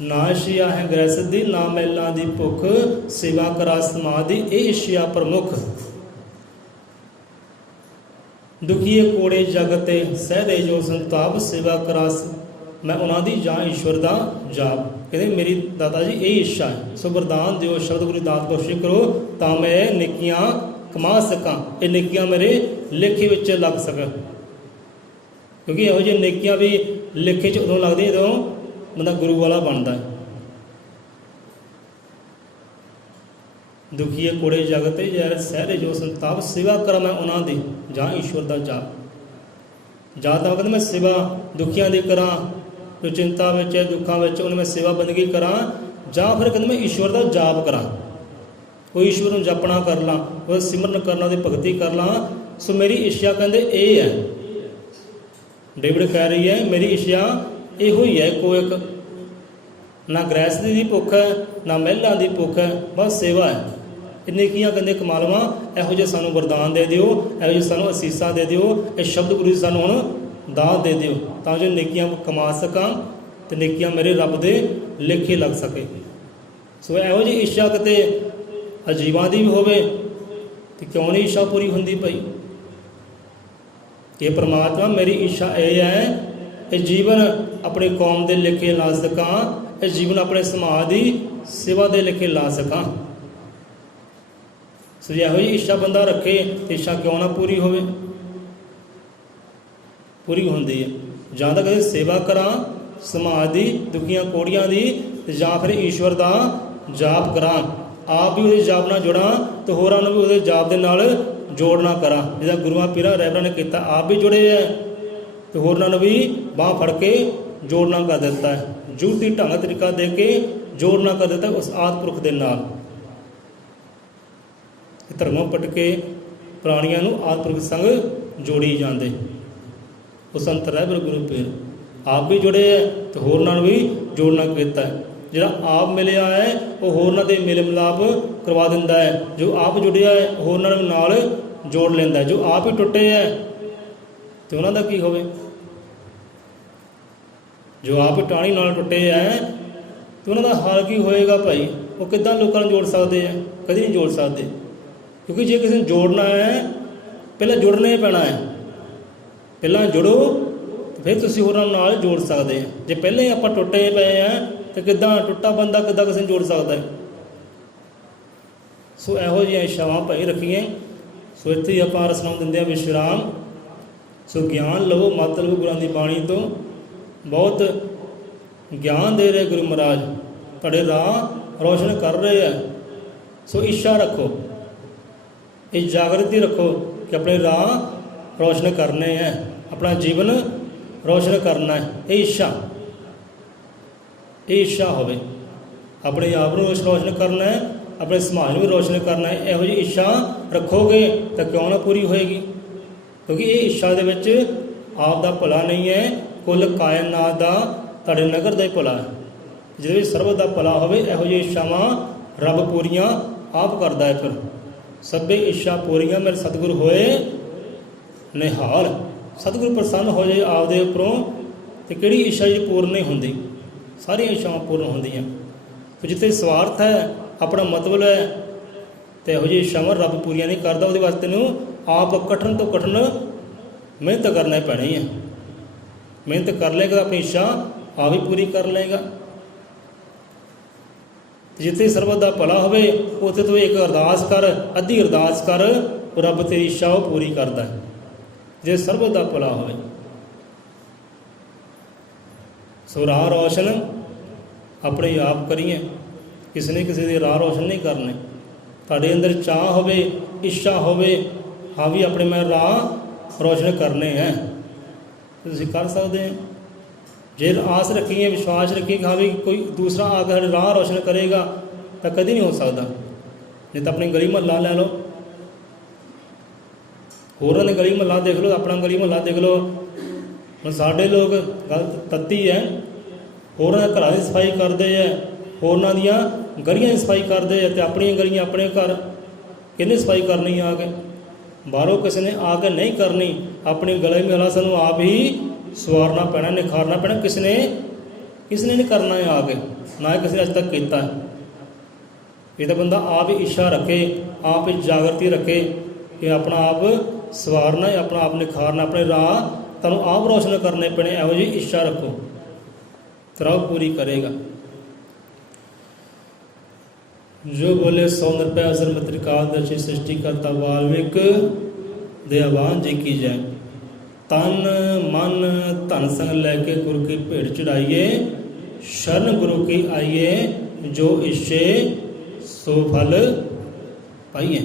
ਨਾ ਇੱਛਾ ਹੈ ਗ੍ਰਹਿਸਤ ਦੀ, ਨਾ ਮਹਿਲਾਂ ਦੀ ਭੁੱਖ, ਸੇਵਾ ਕਰਾ ਸਮਾਜ ਦੀ, ਇਹ ਇੱਛਾ ਪ੍ਰਮੁੱਖ। ਦੁਖੀਏ ਕੋੜੇ ਜਗ ਤੇ ਸਹਿ ਦੇ ਜੋ ਸੰਤਾਪ, ਸੇਵਾ ਕਰਾ ਮੈਂ ਉਹਨਾਂ ਦੀ, ਜਾਂ ਈਸ਼ਵਰ ਦਾ ਜਾਪ। ਕਹਿੰਦੇ ਮੇਰੀ ਦਾਤਾ ਜੀ ਇਹ ਇੱਛਾ ਹੈ, ਸੋ ਵਰਦਾਨ ਦਿਓ, ਸ਼ਬਦ ਗੁਰੂ ਦਾਤ ਬਖਸ਼ਿਸ਼ ਕਰੋ, ਤਾਂ ਮੈਂ ਨੇਕੀਆਂ ਕਮਾ ਸਕਾਂ, ਇਹ ਨੇਕੀਆਂ ਮੇਰੇ ਲੇਖੇ ਵਿੱਚ ਲੱਗ ਸਕਣ। ਕਿਉਂਕਿ ਇਹੋ ਜਿਹੇ ਨੇਕੀਆਂ ਵੀ ਲੇਖੇ 'ਚ ਉਦੋਂ ਲੱਗਦੀਆਂ ਜਦੋਂ ਬੰਦਾ ਗੁਰੂ ਵਾਲਾ ਬਣਦਾ ਹੈ। ਦੁਖੀਏ ਕੋੜੇ ਜਗ ਤੇ ਜੈ ਸਹਿਰੇ ਜੋ ਸੰਤਾਪ, ਸੇਵਾ ਕਰਾਂ ਮੈਂ ਉਹਨਾਂ ਦੀ, ਜਾਂ ਈਸ਼ਵਰ ਦਾ ਜਾਪ। ਜਾਂ ਤਾਂ ਕਹਿੰਦੇ ਮੈਂ ਸੇਵਾ ਦੁਖੀਆਂ ਦੀ ਕਰਾਂ, ਜੋ ਚਿੰਤਾ ਵਿੱਚ ਹੈ, ਦੁੱਖਾਂ ਵਿੱਚ, ਉਹਨੂੰ ਮੈਂ ਸੇਵਾ ਬੰਦਗੀ ਕਰਾਂ, ਜਾਂ ਫਿਰ ਕਹਿੰਦੇ ਮੈਂ ਈਸ਼ਵਰ ਦਾ ਜਾਪ ਕਰਾਂ, ਉਹ ਈਸ਼ਵਰ ਨੂੰ ਜਪਣਾ ਕਰ ਲਾਂ, ਉਹ ਸਿਮਰਨ ਕਰਨਾ, ਉਹਦੀ ਭਗਤੀ ਕਰ ਲਾਂ। ਸੋ ਮੇਰੀ ਇੱਛਾ ਕਹਿੰਦੇ ਇਹ ਹੈ। ਡੇਵਿਡ ਕਹਿ ਰਹੀ ਹੈ ਮੇਰੀ ਇੱਛਾ ਇਹੋ ਹੀ ਹੈ, ਕੋਈ ਇੱਕ ਨਾ ਗ੍ਰਹਿਸਤੀ ਦੀ ਭੁੱਖ ਹੈ, ਨਾ ਮਹਿਲਾਂ ਦੀ ਭੁੱਖ ਹੈ, ਬਸ ਸੇਵਾ ਹੈ। ਇੰਨੇ ਕੀਆਂ ਕਹਿੰਦੇ ਕਮਾ ਲਵਾਂ। ਇਹੋ ਜਿਹੇ ਸਾਨੂੰ ਵਰਦਾਨ ਦੇ ਦਿਓ, ਇਹੋ ਜਿਹੇ ਸਾਨੂੰ ਅਸੀਸਾਂ ਦੇ ਦਿਓ, ਇਹ ਸ਼ਬਦ ਗੁਰੂ ਜੀ ਸਾਨੂੰ ਹੁਣ ਦਾਤ ਦੇ ਦਿਓ, ਤਾਂ ਜੋ ਨੇਕੀਆਂ ਕਮਾ ਸਕਾਂ ਅਤੇ ਨੇਕੀਆਂ ਮੇਰੇ ਰੱਬ ਦੇ ਲੇਖੇ ਲੱਗ ਸਕੇ। ਸੋ ਇਹੋ ਜਿਹੀ ਇੱਛਾ ਕਿਤੇ ਅਜੀਬਾਂ ਦੀ ਵੀ ਹੋਵੇ ਤੇ ਕਿਉਂ ਨਹੀਂ ਇੱਛਾ ਪੂਰੀ ਹੁੰਦੀ ਪਈ? ਇਹ ਪ੍ਰਮਾਤਮਾ ਮੇਰੀ ਇੱਛਾ ਇਹ ਹੈ, ਇਹ ਜੀਵਨ ਆਪਣੀ ਕੌਮ ਦੇ ਲੇਖੇ ਲਾ ਸਕਾਂ, ਇਹ ਜੀਵਨ ਆਪਣੇ ਸਮਾਜ ਦੀ ਸੇਵਾ ਦੇ ਲੇਖੇ ਲਾ ਸਕਾਂ। ਸੋ ਜੇ ਇਹੋ ਜਿਹੀ ਇੱਛਾ ਬੰਦਾ ਰੱਖੇ ਤੇ ਇੱਛਾ ਕਿਉਂ ਨਾ ਪੂਰੀ ਹੋਵੇ? ਪੂਰੀ ਹੁੰਦੀ ਹੈ। ਜਾਂ ਤਾਂ ਕਦੇ ਸੇਵਾ ਕਰਾਂ ਸਮਾਜ ਦੀ, ਦੁਖੀਆਂ ਕੋੜੀਆਂ ਦੀ, ਤੇ ਜਾਂ ਫਿਰ ਈਸ਼ਵਰ ਦਾ ਜਾਪ ਕਰਾਂ, ਆਪ ਵੀ ਉਹਦੇ ਜਾਪ ਨਾਲ ਜੁੜਾਂ ਤੇ ਹੋਰਾਂ ਨੂੰ ਵੀ ਉਹਦੇ ਜਾਪ ਦੇ ਨਾਲ ਜੋੜਨਾ ਕਰਾਂ। ਜਿਹਦਾ ਗੁਰੂਆਂ ਪੀਰਾਂ ਰਹਿਬਰਾਂ ਨੇ ਕੀਤਾ, ਆਪ ਵੀ ਜੁੜੇ ਹੈ ਤੇ ਹੋਰਾਂ ਨੂੰ ਵੀ ਬਾਂਹ ਫੜ ਕੇ ਜੋੜਨਾ ਕਰ ਦਿੱਤਾ ਹੈ, ਜੂਤੀ ਢੰਗ ਤਰੀਕਾ ਦੇ ਕੇ ਜੋੜਨਾ ਕਰ ਦਿੱਤਾ ਉਸ ਆਦਿ-ਪੁਰਖ ਦੇ ਨਾਲ। ਧਰਮੋਂ ਪਟ ਕੇ ਪ੍ਰਾਣੀਆਂ ਨੂੰ ਆਦਿ-ਪੁਰਖ ਸੰਗ ਜੋੜੀ ਜਾਂਦੇ। ਉਹ ਸੰਤ ਰਹਿਬਰ ਗੁਰੂ ਪੀਰ ਆਪ ਵੀ ਜੁੜੇ ਹੈ ਤੇ ਹੋਰਾਂ ਨੂੰ ਵੀ ਜੋੜਨਾ ਕੀਤਾ ਹੈ। ਜਿਹੜਾ ਆਪ ਮਿਲਿਆ ਹੈ ਉਹ ਹੋਰਾਂ ਦੇ ਮਿਲ ਮਿਲਾਪ ਕਰਵਾ ਦਿੰਦਾ ਹੈ, ਜੋ ਆਪ ਜੁੜਿਆ ਹੈ ਹੋਰਾਂ ਨੂੰ ਨਾਲ ਜੋੜ ਲੈਂਦਾ ਹੈ। ਜੋ ਆਪ ਹੀ ਟੁੱਟੇ ਹੈ ਤੇ ਉਹਨਾਂ ਦਾ ਕੀ ਹੋਵੇ? ਜੋ ਆਪ ਟਾਣੀ ਨਾਲ ਟੁੱਟੇ ਹੈ ਤੇ ਉਹਨਾਂ ਦਾ ਹਾਲ ਕੀ ਹੋਏਗਾ ਭਾਈ? ਉਹ ਕਿੱਦਾਂ ਲੋਕਾਂ ਨੂੰ ਜੋੜ ਸਕਦੇ ਹੈ? ਕਦੀ ਨਹੀਂ ਜੋੜ ਸਕਦੇ। ਕਿਉਂਕਿ ਜੇ ਕਿਸੇ ਨੂੰ ਜੋੜਨਾ ਹੈ ਪਹਿਲਾਂ ਜੁੜਨਾ ਹੀ ਪੈਣਾ ਹੈ। ਪਹਿਲਾਂ ਜੁੜੋ ਫਿਰ ਤੁਸੀਂ ਹੋਰਾਂ ਨਾਲ ਜੋੜ ਸਕਦੇ ਹੋ। ਜੇ ਪਹਿਲਾਂ ਹੀ ਆਪਾਂ ਟੁੱਟੇ ਪਏ ਹਾਂ ਤਾਂ ਕਿੱਦਾਂ ਟੁੱਟਾ ਬੰਦਾ ਕਿੱਦਾਂ ਕਿਸੇ ਨੂੰ ਜੋੜ ਸਕਦਾ ਹੈ? ਸੋ ਇਹੋ ਜਿਹੀਆਂ ਇੱਛਾਵਾਂ ਭਾਈ ਰੱਖੀਏ। ਸੋ ਇੱਥੇ ਹੀ ਆਪਾਂ ਰਸਨਾਮ ਦਿੰਦੇ ਹਾਂ ਵਿਸ਼ਰਾਮ। ਸੋ ਗਿਆਨ ਲਵੋ, ਮਤ ਲਵੋ ਗੁਰਾਂ ਦੀ ਬਾਣੀ ਤੋਂ। ਬਹੁਤ ਗਿਆਨ ਦੇ ਰਹੇ ਗੁਰੂ ਮਹਾਰਾਜ, ਤੁਹਾਡੇ ਰਾਹ ਰੋਸ਼ਨ ਕਰ ਰਹੇ ਹੈ। ਸੋ ਇੱਛਾ ਰੱਖੋ, ਇਹ ਜਾਗਰਤੀ ਰੱਖੋ ਕਿ ਆਪਣੇ ਰਾਹ ਰੋਸ਼ਨ ਕਰਨੇ ਹੈ, ਆਪਣਾ ਜੀਵਨ ਰੋਸ਼ਨ ਕਰਨਾ ਹੈ। ਇਹ ਇੱਛਾ ਹੋਵੇ। ਆਪਣੇ ਆਪ ਨੂੰ ਰੋਸ਼ਨ ਕਰਨਾ ਹੈ, ਆਪਣੇ ਸਮਾਜ ਨੂੰ ਵੀ ਰੋਸ਼ਨ ਕਰਨਾ ਹੈ। ਇਹੋ ਜਿਹੀ ਇੱਛਾ ਰੱਖੋਗੇ ਤਾਂ ਕਿਉਂ ਨਾ ਪੂਰੀ ਹੋਏਗੀ? ਕਿਉਂਕਿ ਇਹ ਇੱਛਾ ਦੇ ਵਿੱਚ ਆਪ ਦਾ ਭਲਾ ਨਹੀਂ ਹੈ, ਕੁੱਲ ਕਾਇਨਾਤ ਦਾ ਤੁਹਾਡੇ ਨਗਰ ਦਾ ਹੀ ਭਲਾ ਹੈ। ਜਿਹਦੇ ਵਿੱਚ ਸਰਬਤ ਦਾ ਭਲਾ ਹੋਵੇ, ਇਹੋ ਜਿਹੀ ਇੱਛਾਵਾਂ ਰੱਬ ਪੂਰੀਆਂ ਆਪ ਕਰਦਾ ਹੈ। ਫਿਰ ਸਭੇ ਇੱਛਾ ਪੂਰੀਆਂ ਮੇਰੇ ਸਤਿਗੁਰ ਹੋਏ ਨਿਹਾਲ। ਸਤਿਗੁਰ ਪ੍ਰਸੰਨ ਹੋ ਜਾਏ ਆਪਦੇ ਉੱਪਰੋਂ, ਤੇ ਕਿਹੜੀ ਇੱਛਾ ਜਿਹੜੀ ਪੂਰਨ ਨਹੀਂ ਹੁੰਦੀ? ਸਾਰੀਆਂ ਇੱਛਾਵਾਂ ਪੂਰਨ ਹੁੰਦੀਆਂ। ਤੇ ਜਿੱਥੇ ਸਵਾਰਥ ਹੈ, ਆਪਣਾ ਮਤਲਬ ਹੈ, ਤੇ ਇਹੋ ਜਿਹੀ ਇੱਛਾਵਾਂ ਰੱਬ ਪੂਰੀਆਂ ਨਹੀਂ ਕਰਦਾ। ਉਹਦੇ ਵਾਸਤੇ ਨੂੰ ਆਪ ਕਠਿਨ ਤੋਂ ਕਠਿਨ ਮਿਹਨਤ ਕਰਨਾ ਪੈਣੀ ਹੈ। ਮਿਹਨਤ ਕਰ ਲਏਗਾ, ਆਪਣੀ ਇੱਛਾ ਆਪ ਹੀ ਪੂਰੀ ਕਰ ਲਏਗਾ। ਜਿੱਥੇ ਸਰਬਤ ਦਾ ਭਲਾ ਹੋਵੇ, ਉੱਥੇ ਤੂੰ ਇੱਕ ਅਰਦਾਸ ਕਰ, ਅੱਧੀ ਅਰਦਾਸ ਕਰ, ਉਹ ਰੱਬ ਤੇਰੀ ਇੱਛਾ ਉਹ ਪੂਰੀ ਕਰਦਾ ਹੈ, ਜੇ ਸਰਬਤ ਦਾ ਭਲਾ ਹੋਵੇ। ਸੋ ਰਾਹ ਰੋਸ਼ਨ ਆਪਣੇ ਆਪ ਕਰੀਏ, ਕਿਸੇ ਨੇ ਕਿਸੇ ਦੇ ਰਾਹ ਰੋਸ਼ਨ ਨਹੀਂ ਕਰਨੇ। ਤੁਹਾਡੇ ਅੰਦਰ ਚਾਹ ਹੋਵੇ, ਇੱਛਾ ਹੋਵੇ, ਹਾਂ ਵੀ ਆਪਣੇ ਮੈਂ ਰਾਹ ਰੋਸ਼ਨ ਕਰਨੇ ਹੈ, ਤੁਸੀਂ ਕਰ ਸਕਦੇ ਹੋ। ਜੇ ਆਸ ਰੱਖੀਏ, ਵਿਸ਼ਵਾਸ ਰੱਖੀਏ ਕਿ ਹਾਂ ਵੀ ਕੋਈ ਦੂਸਰਾ ਆ ਕੇ ਸਾਡੇ ਰਾਹ ਰੋਸ਼ਨ ਕਰੇਗਾ, ਤਾਂ ਕਦੀ ਨਹੀਂ ਹੋ ਸਕਦਾ। ਨਹੀਂ ਤਾਂ ਆਪਣੀ ਗਲੀ ਮੁਹੱਲਾ ਲੈ ਲਓ, ਹੋਰਾਂ ਦੇ ਗਲੀ ਮੁਹੱਲਾ ਦੇਖ ਲਓ, ਆਪਣਾ ਗਲੀ ਮੁਹੱਲਾ ਦੇਖ ਲਓ। ਹੁਣ ਸਾਡੇ ਲੋਕ ਗੱਲ ਤੱਤੀ ਹੈ, ਹੋਰਾਂ ਦੇ ਘਰਾਂ ਦੀ ਸਫਾਈ ਕਰਦੇ ਹੈ, ਹੋਰਾਂ ਦੀਆਂ ਗਲੀਆਂ ਦੀ ਸਫਾਈ ਕਰਦੇ ਹੈ, ਅਤੇ ਆਪਣੀਆਂ ਗਲੀਆਂ ਆਪਣੇ ਘਰ ਕਿਹਨੇ ਸਫਾਈ ਕਰਨੀ ਆ ਕੇ? ਬਾਹਰੋਂ ਕਿਸੇ ਨੇ ਆ ਕੇ ਨਹੀਂ ਕਰਨੀ। ਆਪਣੀ ਗਲੀ ਮੁਹੱਲਾ ਸਾਨੂੰ ਆਪ ਹੀ ਸਵਾਰਨਾ ਪੈਣਾ, ਨਿਖਾਰਨਾ ਪੈਣਾ। ਕਿਸੇ ਨੇ ਨਹੀਂ ਕਰਨਾ ਹੈ ਆ ਕੇ, ਨਾ ਹੀ ਕਿਸੇ ਨੇ ਅੱਜ ਤੱਕ ਕੀਤਾ। ਇਹ ਤਾਂ ਬੰਦਾ ਆਪ ਹੀ ਇੱਛਾ ਰੱਖੇ, ਆਪ ਹੀ ਜਾਗਰਤੀ ਰੱਖੇ ਕਿ ਆਪਣਾ ਆਪ ਸਵਾਰਨਾ ਹੈ, ਆਪਣਾ ਆਪ ਨਿਖਾਰਨਾ, ਆਪਣੇ ਰਾਹ ਤੁਹਾਨੂੰ ਆਪ ਰੋਸ਼ਨ ਕਰਨੇ ਪੈਣੇ। ਇਹੋ ਜਿਹੀ ਇੱਛਾ ਰੱਖੋ, ਤਾਂ ਉਹ ਪੂਰੀ ਕਰੇਗਾ। ਜੋ ਬੋਲੇ 100 ਨਿਰਭੈ ਅਸਰ ਮਤ੍ਰਿਕਾਲ ਦਰਸ਼ੀ ਸ੍ਰਿਸ਼ਟੀ ਕਰਤਾ ਵਾਲਮੀਕ ਦਇਆਵਾਨ ਜੀ ਕੀ ਜੈ। ਤਨ ਮਨ ਧਨ ਸੰਗ ਲੈ ਕੇ ਗੁਰੂ ਕੀ ਭੇਟ ਚੜਾਈਏ, ਸ਼ਰਨ ਗੁਰੂ ਕੀ ਆਈਏ, ਜੋ ਇੱਛੇ ਸੋ ਫਲ ਪਾਈਏ।